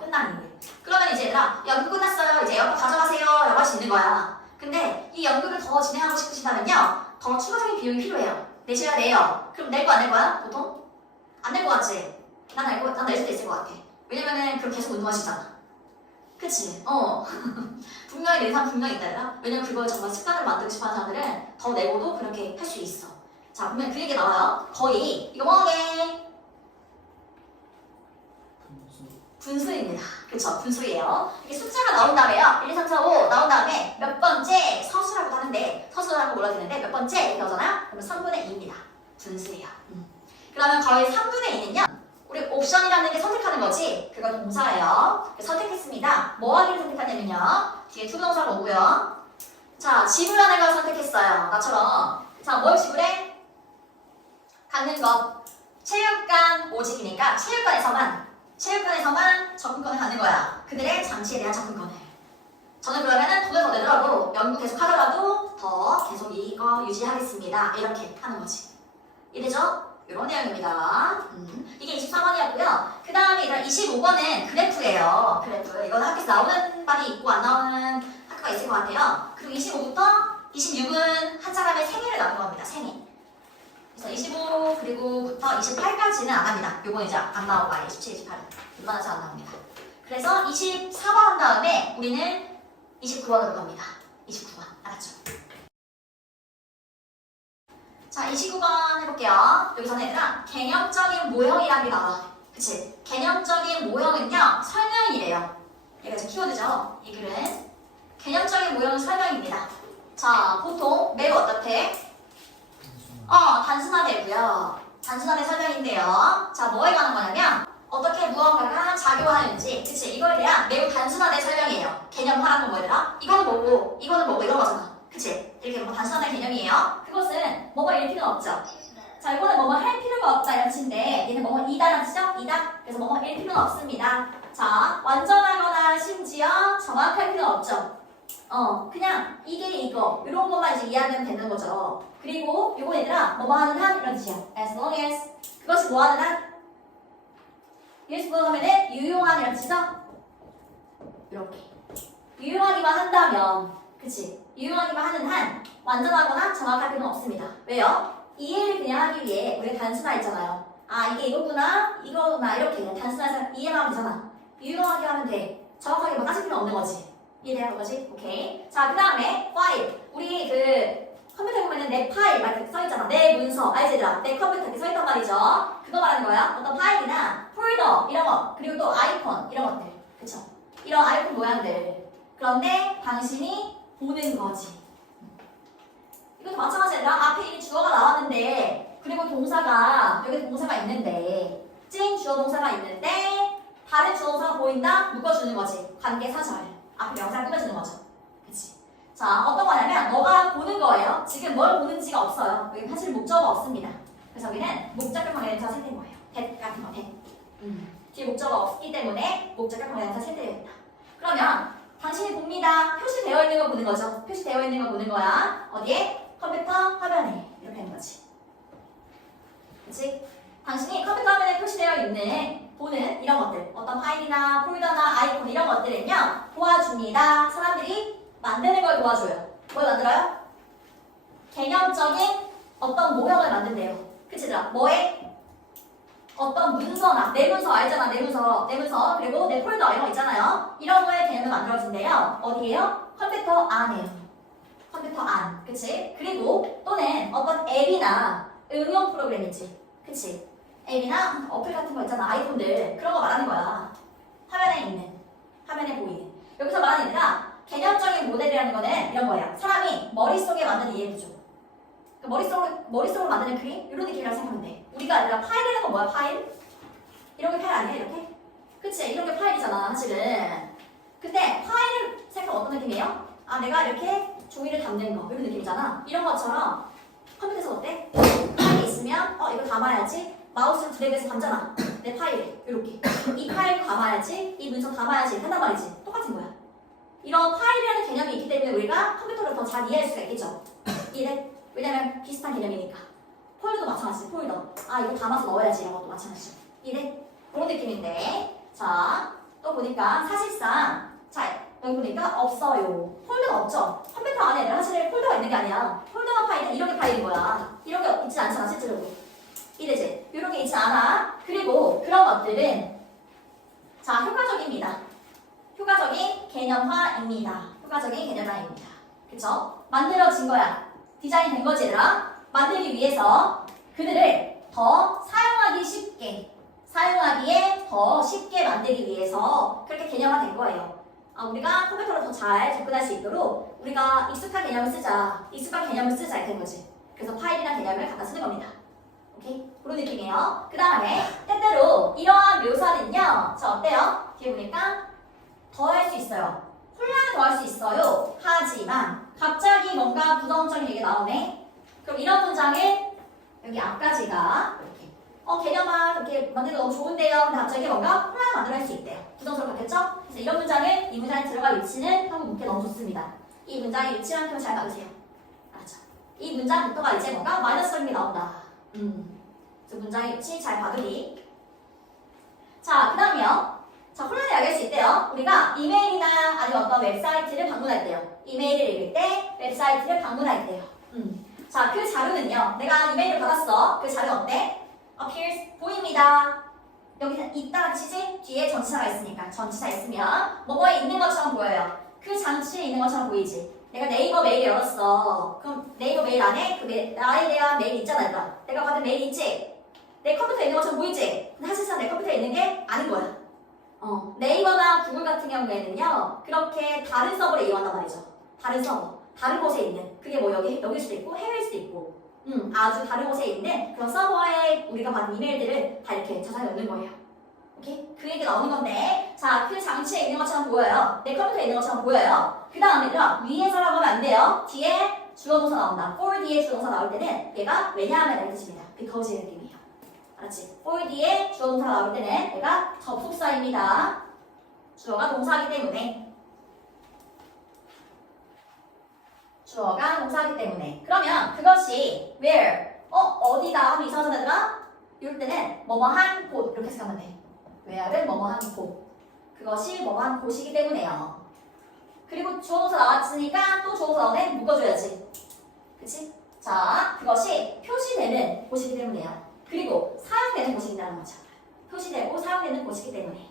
끝난 이후에. 그러면 이제 얘들아 연구 끝났어요. 이제 에어팟 가져가세요 라고 할 수 있는 거야. 근데 이 연구를 더 진행하고 싶으시다면요 더 추가적인 비용이 필요해요. 내셔야 돼요. 그럼 낼 거 안 낼 거야? 보통? 안 낼 거 같지? 난 낼 수도 있을 것 같아. 왜냐면은 그럼 계속 운동하시잖아. 그치? 분명히 내 사람 분명히 있다 얘들아. 왜냐면 그걸 정말 습관을 만들고 싶어하는 사람들은 더 내고도 그렇게 할 수 있어. 자 보면 그 얘기 나와요. 거의 이거 뭐게 분수입니다. 그쵸? 분수예요. 이게 숫자가 나온 다음에요. 1, 2, 3, 4, 5 나온 다음에 몇 번째 서수라고 하는데 서수라고 불러지는데 몇 번째 이렇게 하잖아요. 그러면 3분의 2입니다. 분수예요. 그러면 거의 3분의 2는요. 우리 옵션이라는 게 선택하는 거지. 그건 동사예요. 선택했습니다. 뭐 하기를 선택하냐면요. 뒤에 투부동사가 오고요. 자, 지불하는 걸 선택했어요. 나처럼. 자, 뭘 지불해? 갖는 것. 체육관 오직이니까 체육관에서만 접근권을 갖는 거야. 그들의 장치에 대한 접근권을. 저는 그러면은 돈을 더 내더라도 연구 계속 하더라도 더 계속 이거 유지하겠습니다. 이렇게 하는 거지. 이해되죠? 이런 내용입니다. 이게 24번이었고요. 그 다음에 25번은 그래프예요. 그래프. 이거는 학교에서 나오는 반이 있고 안 나오는 학교가 있을 것 같아요. 그리고 25부터 26은 한 사람의 생일을 나눈 겁니다. 생일. 그래서 25 그리고부터 28까지는 안 합니다. 요건 이제 안 나오고 27, 28은 웬만하지 안 나옵니다. 그래서 24번 한 다음에 우리는 29번으로 갑니다. 29번. 알았죠? 자, 29번 해볼게요. 여기서는 얘들아, 개념적인 모형이라는 게 나와. 그치? 개념적인 모형은요, 설명이래요. 얘가 지금 키워드죠? 이 글은. 개념적인 모형은 설명입니다. 자, 보통 매우 어떻게? 단순화되고요. 단순화된 설명인데요. 자, 뭐에 관한 거냐면, 어떻게 무언가가 작용하는지. 그치? 이거에 대한 매우 단순화된 설명이에요. 개념화라는 건 뭐더라? 이거는 뭐고, 이거는 뭐고, 이런 거잖아. 그치? 이렇게 뭔가 단순화된 개념이에요. 그것은 뭐뭐 일 필요는 없죠. 자, 이거는 뭐뭐 할 필요가 없다 이런 뜻인데 얘는 뭐뭐 이다라는 뜻이죠? 이다. 그래서 뭐뭐 일 필요는 없습니다. 자, 완전하거나 심지어 정확할 필요는 없죠. 그냥 이게 이거 이런 것만 이제 이해하면 되는 거죠. 그리고 요거 얘들아 뭐뭐 하는 한 이런 뜻이야. As long as 그것이 뭐 하는 한 useful 하면은 유용한 이런 뜻이죠? 이렇게 유용하기만 한다면 그치? 유용하기만 하는 한 완전하거나 정확할 필요는 없습니다. 왜요? 이해를 그냥 하기 위해 우리가 단순화했잖아요. 아 이게 이거구나 이거구나 이렇게 그냥 단순해서 이해만 하면 되잖아. 유용하게 하면 돼. 정확하게 뭐 따질 필요 없는 거지. 이해되는 거지? 오케이. 자, 그 다음에 파일. 우리 그 컴퓨터에 보면은 내 파일 막 이렇게 써있잖아. 내 문서. 알지 얘들아? 내 컴퓨터 이렇게 써있단 말이죠. 그거 말하는 거야. 어떤 파일이나 폴더 이런 거. 그리고 또 아이콘 이런 것들. 그쵸? 이런 아이콘 모양들. 그런데 당신이 보는 거지. 이것도 마찬가지야. 얘들아. 앞에 이미 주어가 나왔는데 그리고 동사가 여기 동사가 있는데 찐 주어 동사가 있는데 다른 주어 동사가 보인다? 묶어주는 거지. 관계사절. 앞에 명사를 꾸며주는 거죠. 그치? 자, 어떤 거냐면 너가 보는 거예요. 지금 뭘 보는지가 없어요. 여기 사실 목적어가 없습니다. 그래서 여기는 목적격 관계대명사 세대인 거예요. that 같은 거, that. 뒤에 목적어가 없기 때문에 목적격 관계대명사 세대입니다. 그러면 당신이 봅니다. 표시되어 있는 거 보는 거죠. 표시되어 있는 거 보는 거야. 어디에? 컴퓨터 화면에. 이렇게 하는 거지. 그치? 당신이 컴퓨터 화면에 표시되어 있는 보는 이런 것들 어떤 파일이나 폴더나 아이콘 이런 것들은요 도와줍니다. 사람들이 만드는 걸 도와줘요. 뭘 만들어요? 개념적인 어떤 모형을 만든대요. 그치들아? 뭐에? 어떤 문서나 내 문서 알잖아. 내 문서 그리고 내 폴더 이런 거 있잖아요. 이런 거에 개념을 만들어준대요. 어디에요? 컴퓨터 안에요. 컴퓨터 안. 그치? 그리고 또는 어떤 앱이나 응용 프로그램이지. 그치? 앱이나 어플 같은 거 있잖아. 아이폰들. 그런 거 말하는 거야. 화면에 있는. 화면에 보이는. 여기서 말하는 얘들아 개념적인 모델이라는 거는 이런 거야. 사람이 머릿속에 만드는 이해구조. 그 머릿속으로 만드는 그림? 이런 느낌이라고 생각하면 돼. 우리가 아니라 파일이라는 건 뭐야? 파일? 이런 게 파일 아니야? 이렇게? 그치? 이런 게 파일이잖아. 사실은. 근데 파일을 생각하면 어떤 느낌이에요? 아 내가 이렇게 종이를 담는 거. 이런 느낌이잖아. 이런 것처럼 컴퓨터에서 어때? 파일이 있으면 이거 담아야지. 마우스를 드래그해서 담잖아. 내 파일에 이렇게 이 파일을 담아야지 이 문서 담아야지 이렇게 한단 말이지. 똑같은 거야. 이런 파일이라는 개념이 있기 때문에 우리가 컴퓨터를 더 잘 이해할 수가 있겠죠. 이해? 왜냐면 비슷한 개념이니까. 폴더도 마찬가지. 폴더 아 이거 담아서 넣어야지 이런 것도 마찬가지죠. 이해? 그런 느낌인데 자 또 보니까 사실상 자 여기 보니까 없어요. 폴더가 없죠. 컴퓨터 안에 사실 폴더가 있는 게 아니야. 폴더나 파일은 이런 게 파일인 거야. 이런 게 있지 않잖아 실제로. 이래지 이런 게 있지 않아. 그리고 그런 것들은 자 효과적입니다. 효과적인 개념화입니다. 효과적인 개념화입니다. 그쵸? 만들어진 거야. 디자인 된 거지 얘들아. 만들기 위해서 그들을 더 사용하기에 더 쉽게 만들기 위해서 그렇게 개념화된 거예요. 우리가 컴퓨터로 더 잘 접근할 수 있도록 우리가 익숙한 개념을 쓰자. 익숙한 개념을 쓰자 이렇게 된 거지. 그래서 파일이라는 개념을 갖다 쓰는 겁니다. 오케이? 그런 느낌이에요. 그 다음에 때때로 이러한 묘사는요. 자 어때요? 뒤에 보니까 더할 수 있어요. 혼란을 더할 수 있어요. 하지만 갑자기 뭔가 부정적인 얘기가 나오네. 그럼 이런 문장을 여기 앞까지가 이렇게 개념화 이렇게 만들기 너무 좋은데요. 근데 갑자기 뭔가 혼란을 만들어낼 수 있대요. 부정적으로 바뀌었죠? 그래서 이런 문장을 이 문장에 들어갈 위치는 한번 묻기 너무 좋습니다. 이 문장의 위치만큼 잘 막으세요. 알았죠? 이 문장부터가 이제 뭔가 마이너스적인 게 나온다. 그래서 문장의 위치 잘 봐두기. 자, 그 다음이요. 자, 혼란을 야기할 수 있대요. 우리가 이메일이나 아니면 어떤 웹사이트를 방문할 때요. 이메일을 읽을 때, 웹사이트를 방문할 때요. 자, 그 자료는요. 내가 이메일을 받았어. 그 자료 어때? appears 보입니다. 여기는 있다는 치지? 뒤에 전치사가 있으니까 전치사 있으면 뭐뭐에 있는 것처럼 보여요. 그 장치에 있는 것처럼 보이지? 내가 네이버 메일 열었어. 그럼 네이버 메일 안에 그 나에 대한 메일 있잖아. 내가 받은 메일 있지? 내 컴퓨터에 있는 것처럼 보이지? 근데 사실상 내 컴퓨터에 있는 게 아닌 거야. 네이버나 구글 같은 경우에는요. 그렇게 다른 서버를 이용한단 말이죠. 다른 서버. 다른 곳에 있는. 그게 뭐 여기일 수도 있고 해외일 수도 있고. 아주 다른 곳에 있는 그런 서버에 우리가 받은 이메일들을 다 이렇게 저장해 놓는 거예요. 오케이? 그 얘기 나오는 건데, 자, 그 장치에 있는 것처럼 보여요. 내 컴퓨터에 있는 것처럼 보여요. 그 다음에는 위에서라고 하면 안 돼요. 뒤에 주어 동사 나온다. for 뒤에 주어 동사 나올 때는 얘가 왜냐하면 라는 뜻입니다. because의 느낌이에요. 알았지? for 뒤에 주어 동사 나올 때는 얘가 접속사입니다. 주어가 동사이기 때문에. 주어가 동사이기 때문에. 그러면 그것이 where, 어디다 하면 이상하잖아 얘들아? 이럴 때는 뭐뭐한 곳 이렇게 생각하면 돼. where는 뭐뭐한 곳. 그것이 뭐뭐한 곳이기 때문에요. 그리고 주어 동사 나왔으니까 또 주어 동사 나오네 묶어줘야지. 그치? 자, 그것이 표시되는 곳이기 때문에요. 그리고 사용되는 곳이라는 거죠. 표시되고 사용되는 곳이기 때문에.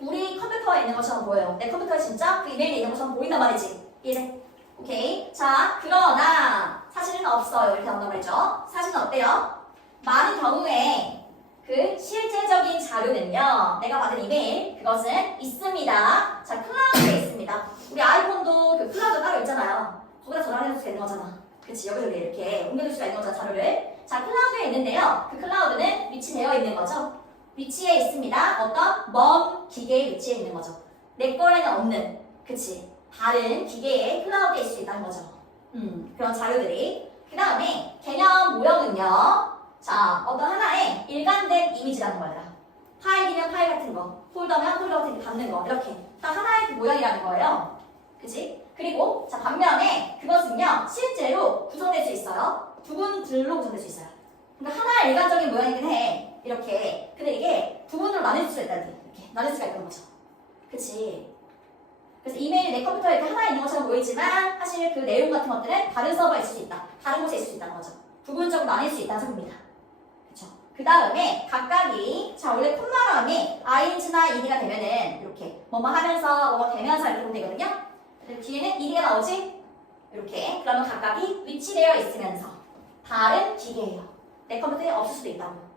우리 컴퓨터에 있는 것처럼 보여요. 내 컴퓨터에 진짜 그 이메일에 있는 것처럼 보인단 말이지. 이해? 오케이. 자, 그러나 사실은 없어요. 이렇게 나온단 말이죠. 사실은 어때요? 많은 경우에 그 실제적인 자료는요. 내가 받은 이메일 그것은 있습니다. 자, 클라우드에 있습니다. 우리 아이폰도 그 클라우드 따로 있잖아요. 거기다 저장해줄 수가 있는 거잖아. 그치? 여기저기 이렇게 옮겨줄 수가 있는 거잖아, 자료를. 자, 클라우드에 있는데요. 그 클라우드는 위치되어 있는 거죠. 위치에 있습니다. 어떤 먼 기계에 위치해 있는 거죠. 내 거에는 없는, 그치? 다른 기계에 클라우드에 있을 수 있다는 거죠. 그런 자료들이. 그 다음에 개념 모형은요. 자, 어떤 하나의 일관된 이미지라는 거야. 파일이면 파일 같은 거, 폴더면 폴더 같은 게 담는 거, 이렇게 딱 하나의 그 모양이라는 거예요. 그치? 그리고 자 반면에 그것은요 실제로 구성될 수 있어요. 부분들로 구성될 수 있어요. 그러니까 하나의 일관적인 모양이긴 해. 이렇게. 근데 이게 부분으로 나눌 수가 있다는 게 이렇게 나눌 수가 있다는 거죠. 그치? 그래서 이메일이 내 컴퓨터에 이렇게 하나 있는 것처럼 보이지만 사실 그 내용 같은 것들은 다른 서버에 있을 수 있다. 다른 곳에 있을 수 있다는 거죠. 부분적으로 나뉠 수 있다는 소리입니다. 그쵸? 그 다음에 각각이 자 원래 콤마감이 ing나 ed가 되면은 이렇게 뭐뭐 하면서 뭐뭐 되면서 이렇게 보면 되거든요. 근데 뒤에는 ed가 나오지? 이렇게. 그러면 각각이 위치되어 있으면서 다른 기계예요. 내 컴퓨터에 없을 수도 있다고.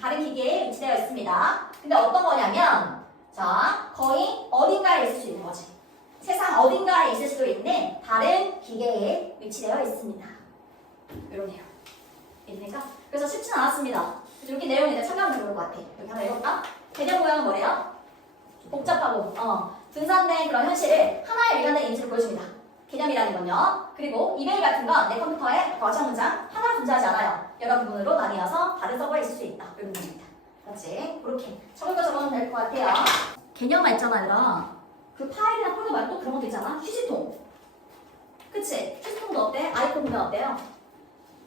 다른 기계에 위치되어 있습니다. 근데 어떤 거냐면 자 거의 어딘가에 있을 수 있는 거지. 세상 어딘가에 있을 수도 있는 다른 기계에 위치되어 있습니다. 이러네요. 이해됩니까? 그래서 쉽진 않았습니다. 그래서 여기 내용이 이제 참고하면 좋을 것 같아. 여기 하나 읽어볼까? 개념 모양은 뭐래요? 복잡하고 분산된 그런 현실을 하나의 일관된 이미지로 보여줍니다. 개념이라는 건요. 그리고 이메일 같은 건 내 컴퓨터에 거창 문장 하나 존재하지 않아요. 여러 부분으로 나뉘어서 다른 서버에 있을 수 있다. 이런 겁니다. 그렇지? 그렇게 적은 거 적으면 될 것 같아요. 개념만 있잖아, 얘들아. 그 파일이나 폴더 말고 또 그런 것도 있잖아. 휴지통. 그치? 휴지통도 어때? 아이폰 보면 어때요?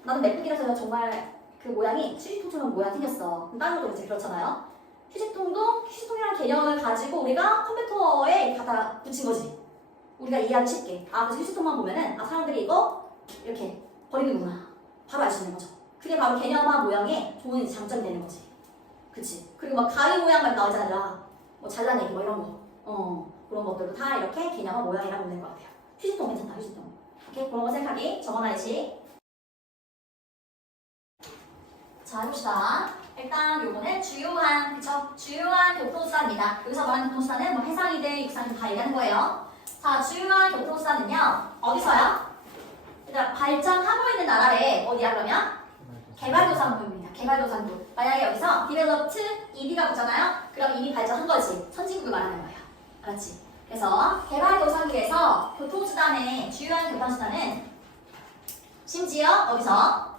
나는 맥북이라서 정말 그 모양이 휴지통처럼 모양 생겼어. 다른 것도 이제 그렇잖아요. 휴지통도 휴지통이라는 개념을 가지고 우리가 컴퓨터에 갖다 붙인 거지. 우리가 이해하기 쉽게. 그래서 휴지통만 보면은 사람들이 이거 이렇게 버리는구나. 바로 알 수 있는 거죠. 그게 바로 개념화 모양의 좋은 장점이 되는 거지. 그치? 그리고 막 가위 모양만 나오잖아. 뭐 잘라내기 뭐 이런 거. 그런 것들도 다 이렇게 개념화 모양이라고 보는 것 같아요. 휴지통 괜찮다, 휴지통. 오케이? 그런 거 생각하기 적어놔야지. 자, 해봅시다. 일단 요거는 주요한, 그쵸? 주요한 교통수단입니다. 여기서 말하는 교통수단은 뭐 해상이든 육상이든 다 얘기하는 거예요. 자, 주요한 교통수단은요. 어디서요? 얘들아, 발전하고 있는 나라의 어디야 그러면? 개발도상국입니다. 개발도상국. 만약에 여기서 developed ED가 붙잖아요. 그럼 이미 발전한 거지. 선진국을 말하는 거예요. 알았지? 그래서 개발도상국에서 교통수단의 주요한 교통수단은 심지어 어디서?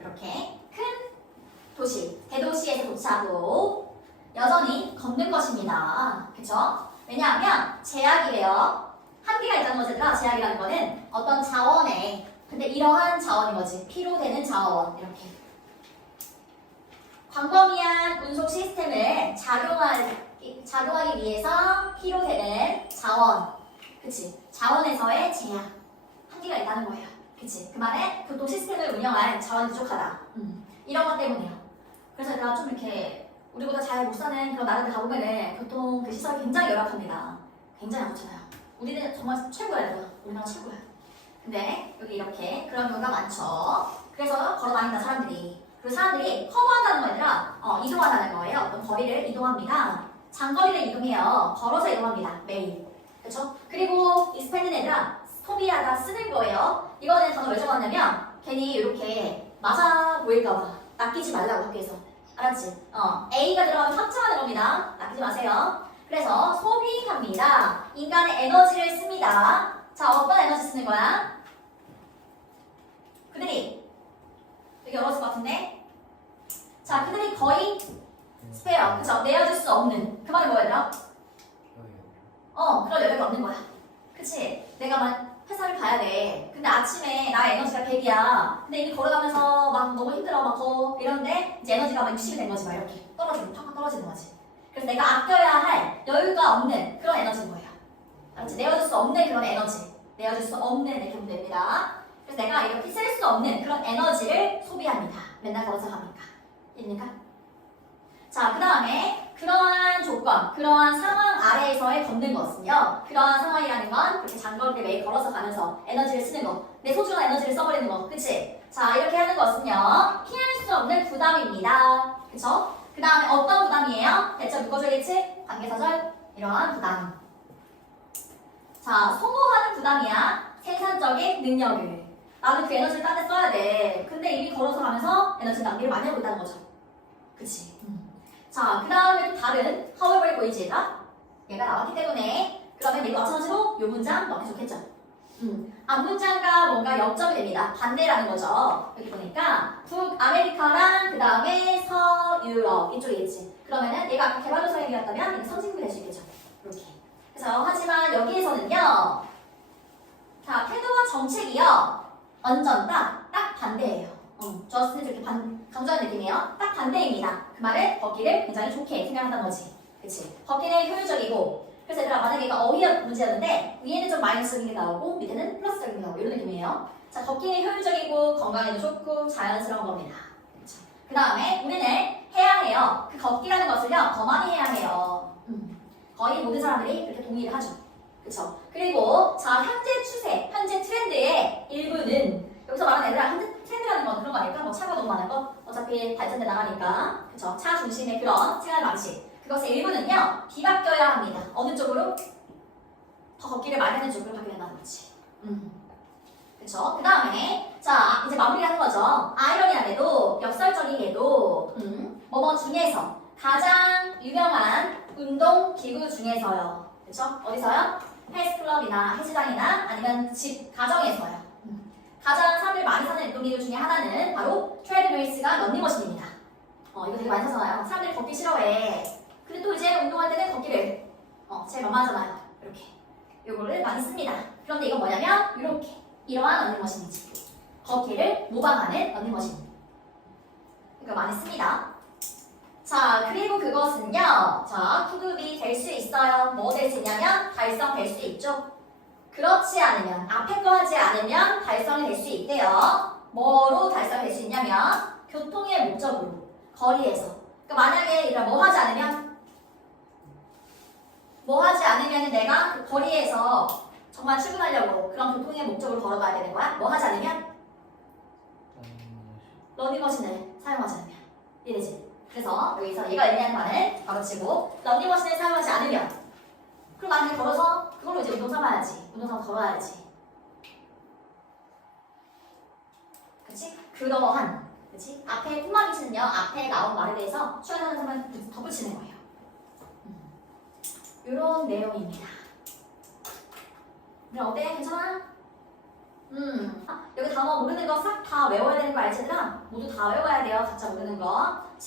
이렇게 큰 도시, 대도시에서 도착하고 여전히 걷는 것입니다. 그쵸? 왜냐하면 제약이래요. 한계가 있다는 거지. 제약이라는 거는 어떤 자원에 근데 이러한 자원인 거지. 필요되는 자원 이렇게 광범위한 운송 시스템을 작용하기 위해서 필요되는 자원, 그치? 자원에서의 제약, 한계가 있다는 거예요. 그치? 그 말에 교통 시스템을 운영할 자원이 부족하다. 이런 것 때문이에요. 그래서 내가 좀 이렇게 우리보다 잘 못 사는 그런 나라들 가보면은 교통 그 시설이 굉장히 열악합니다. 굉장히 안 좋잖아요. 우리는 정말 최고야, 우리나라 최고야. 근데 여기 이렇게 그런 경우가 많죠. 그래서 걸어 다닌다 사람들이. 그리고 사람들이 커버한다는 거 아니라 이동한다는 거예요. 어떤 거리를 이동합니다. 장거리를 이동해요. 걸어서 이동합니다. 매일. 그렇죠? 그리고 이 스페인은 얘들아 소비하다 쓰는 거예요. 이거는 단어 왜 적었냐면 괜히 이렇게 맞아 보일까봐 낚이지 말라고 학교에서. 알았지? A가 들어가면 확장하는 겁니다. 낚이지 마세요. 그래서 소비합니다. 인간의 에너지를 씁니다. 자, 어떤 에너지 쓰는 거야? 그들이 여기 열어줄 것 같은데? 자, 그들이 거의 스페어, 그쵸? 내어줄 수 없는 그 말은 뭐예요? 그런 여력이 없는 거야. 그치? 내가 막 회사를 가야 돼. 근데 아침에 나의 에너지가 100이야. 근데 이미 걸어가면서 막 너무 힘들어, 막 이런데 이제 에너지가 막 60이 된 거지, 막 이렇게 떨어지고 팍팍 떨어지는 거지. 그래서 내가 아껴야 할 여유가 없는 그런 에너지인 거예요. 알았지? 내어줄 수 없는 그런 에너지. 내어줄 수 없는 이렇게 보면 됩니다. 그래서 내가 이렇게 쓸 수 없는 그런 에너지를 소비합니다. 맨날 걸어서 가니까. 입니까? 자, 그 다음에 그러한 조건, 그러한 상황 아래에서의 걷는 것은요. 그러한 상황이라는 건 그렇게 장거리를 매일 걸어서 가면서 에너지를 쓰는 거. 내 소중한 에너지를 써버리는 거. 그치? 자, 이렇게 하는 것은요. 피할 수 없는 부담입니다. 그쵸? 그 다음에 어떤 부담이에요? 대체 묶어줘야겠지? 관계사절 이러한 부담. 자, 소모하는 부담이야. 생산적인 능력을. 나는 그 에너지를 딴 데 써야 돼. 근데 이미 걸어서 가면서 에너지 낭비를 많이 하고 있다는 거죠. 그치? 자, 그 다음에 또 다른 however 보이지 얘가? 얘가 나왔기 때문에 그러면 얘도 마찬가지로 요 문장 넣기 좋겠죠? 앞문장과 뭔가 역점이 됩니다. 반대라는 거죠. 여기 보니까 북아메리카랑 그 다음에 서유럽 이쪽이겠지. 그러면은 얘가 아까 개발도상국이었다면 이게 선진국이 될 수 있겠죠. 이렇게. 그래서 하지만 여기에서는요. 자, 태도와 정책이요. 완전 딱 반대예요. 저스는 이렇게 강조하는 느낌이에요. 딱 반대입니다. 그 말은 걷기를 굉장히 좋게 생각한다는 거지. 그치? 걷기는 효율적이고 그래서 얘들아 만약에 얘가 어휘 문제였는데 위에는 좀 마이너스적인 게 나오고 밑에는 플러스적인 게 나오고 이런 느낌이에요. 자, 걷기는 효율적이고 건강에도 좋고 자연스러운 겁니다. 그 다음에 우리는 해야 해요. 그 걷기라는 것을요. 더 많이 해야 해요. 거의 모든 사람들이 그렇게 동의를 하죠. 그쵸? 그리고 자, 현재 추세, 현재 트렌드의 일부는 여기서 말하는 애들아 현재 트렌드라는 건 그런 거 아닐까? 뭐 차가 너무 많은 거? 어차피 발전돼 나가니까 그쵸? 차 중심의 그런 생활 방식 그것의 일부는요 뒤바뀌어야 합니다. 어느 쪽으로? 더 걷기를 많이 하는 쪽으로 바뀌어야 된다는 거지. 그쵸? 그 다음에 자 이제 마무리하는 거죠. 아이러니하게도 역설적이게도 뭐뭐 중에서 가장 유명한 운동 기구 중에서요. 그쵸? 어디서요? 헬스클럽이나 헬스장이나 아니면 집 가정에서요. 가장 사람들이 많이 사는 운동기구 중에 하나는 바로 트레드밀스가 런닝머신입니다. 이거 되게 많이 사잖아요. 사람들이 걷기 싫어해. 근데 또 이제 운동할 때는 걷기를 제일 만만하잖아요. 이렇게 요거를 많이 씁니다. 그런데 이건 뭐냐면 이렇게 이러한 런닝머신이지. 걷기를 모방하는 런닝머신. 이거 많이 씁니다. 자, 그리고 그것은요. 자, 투급이 될 수 있어요. 뭐 될 수 있냐면 달성될 수 있죠. 그렇지 않으면 앞에 거 하지 않으면 달성이 될 수 있대요. 뭐로 달성이 될 수 있냐면 교통의 목적으로 거리에서. 그러니까 만약에 이런 뭐 하지 않으면 내가 그 거리에서 정말 출근하려고 그런 교통의 목적으로 걸어가야 되는 거야. 뭐 하지 않으면 런닝머신을 사용하지 않으면 이래지. 그래서 여기서 얘가 의미하는 말을 가로치고 런닝머신을 사용하지 않으면 그럼 나는 걸어서 그걸로 이제 운동 삼아야지. 운동 삼아 걸어야지. 그치? 그러한 그치? 앞에 품마기시는요 앞에 나온 말에 대해서 추가하는 사람은 덧붙이는 거예요. 요런 내용입니다. 그럼 어때? 괜찮아? 여기 단어 모르는 거 싹 다 외워야 되는 거 알지? 얘들아? 모두 다 외워야 돼요. 각자 모르는 거.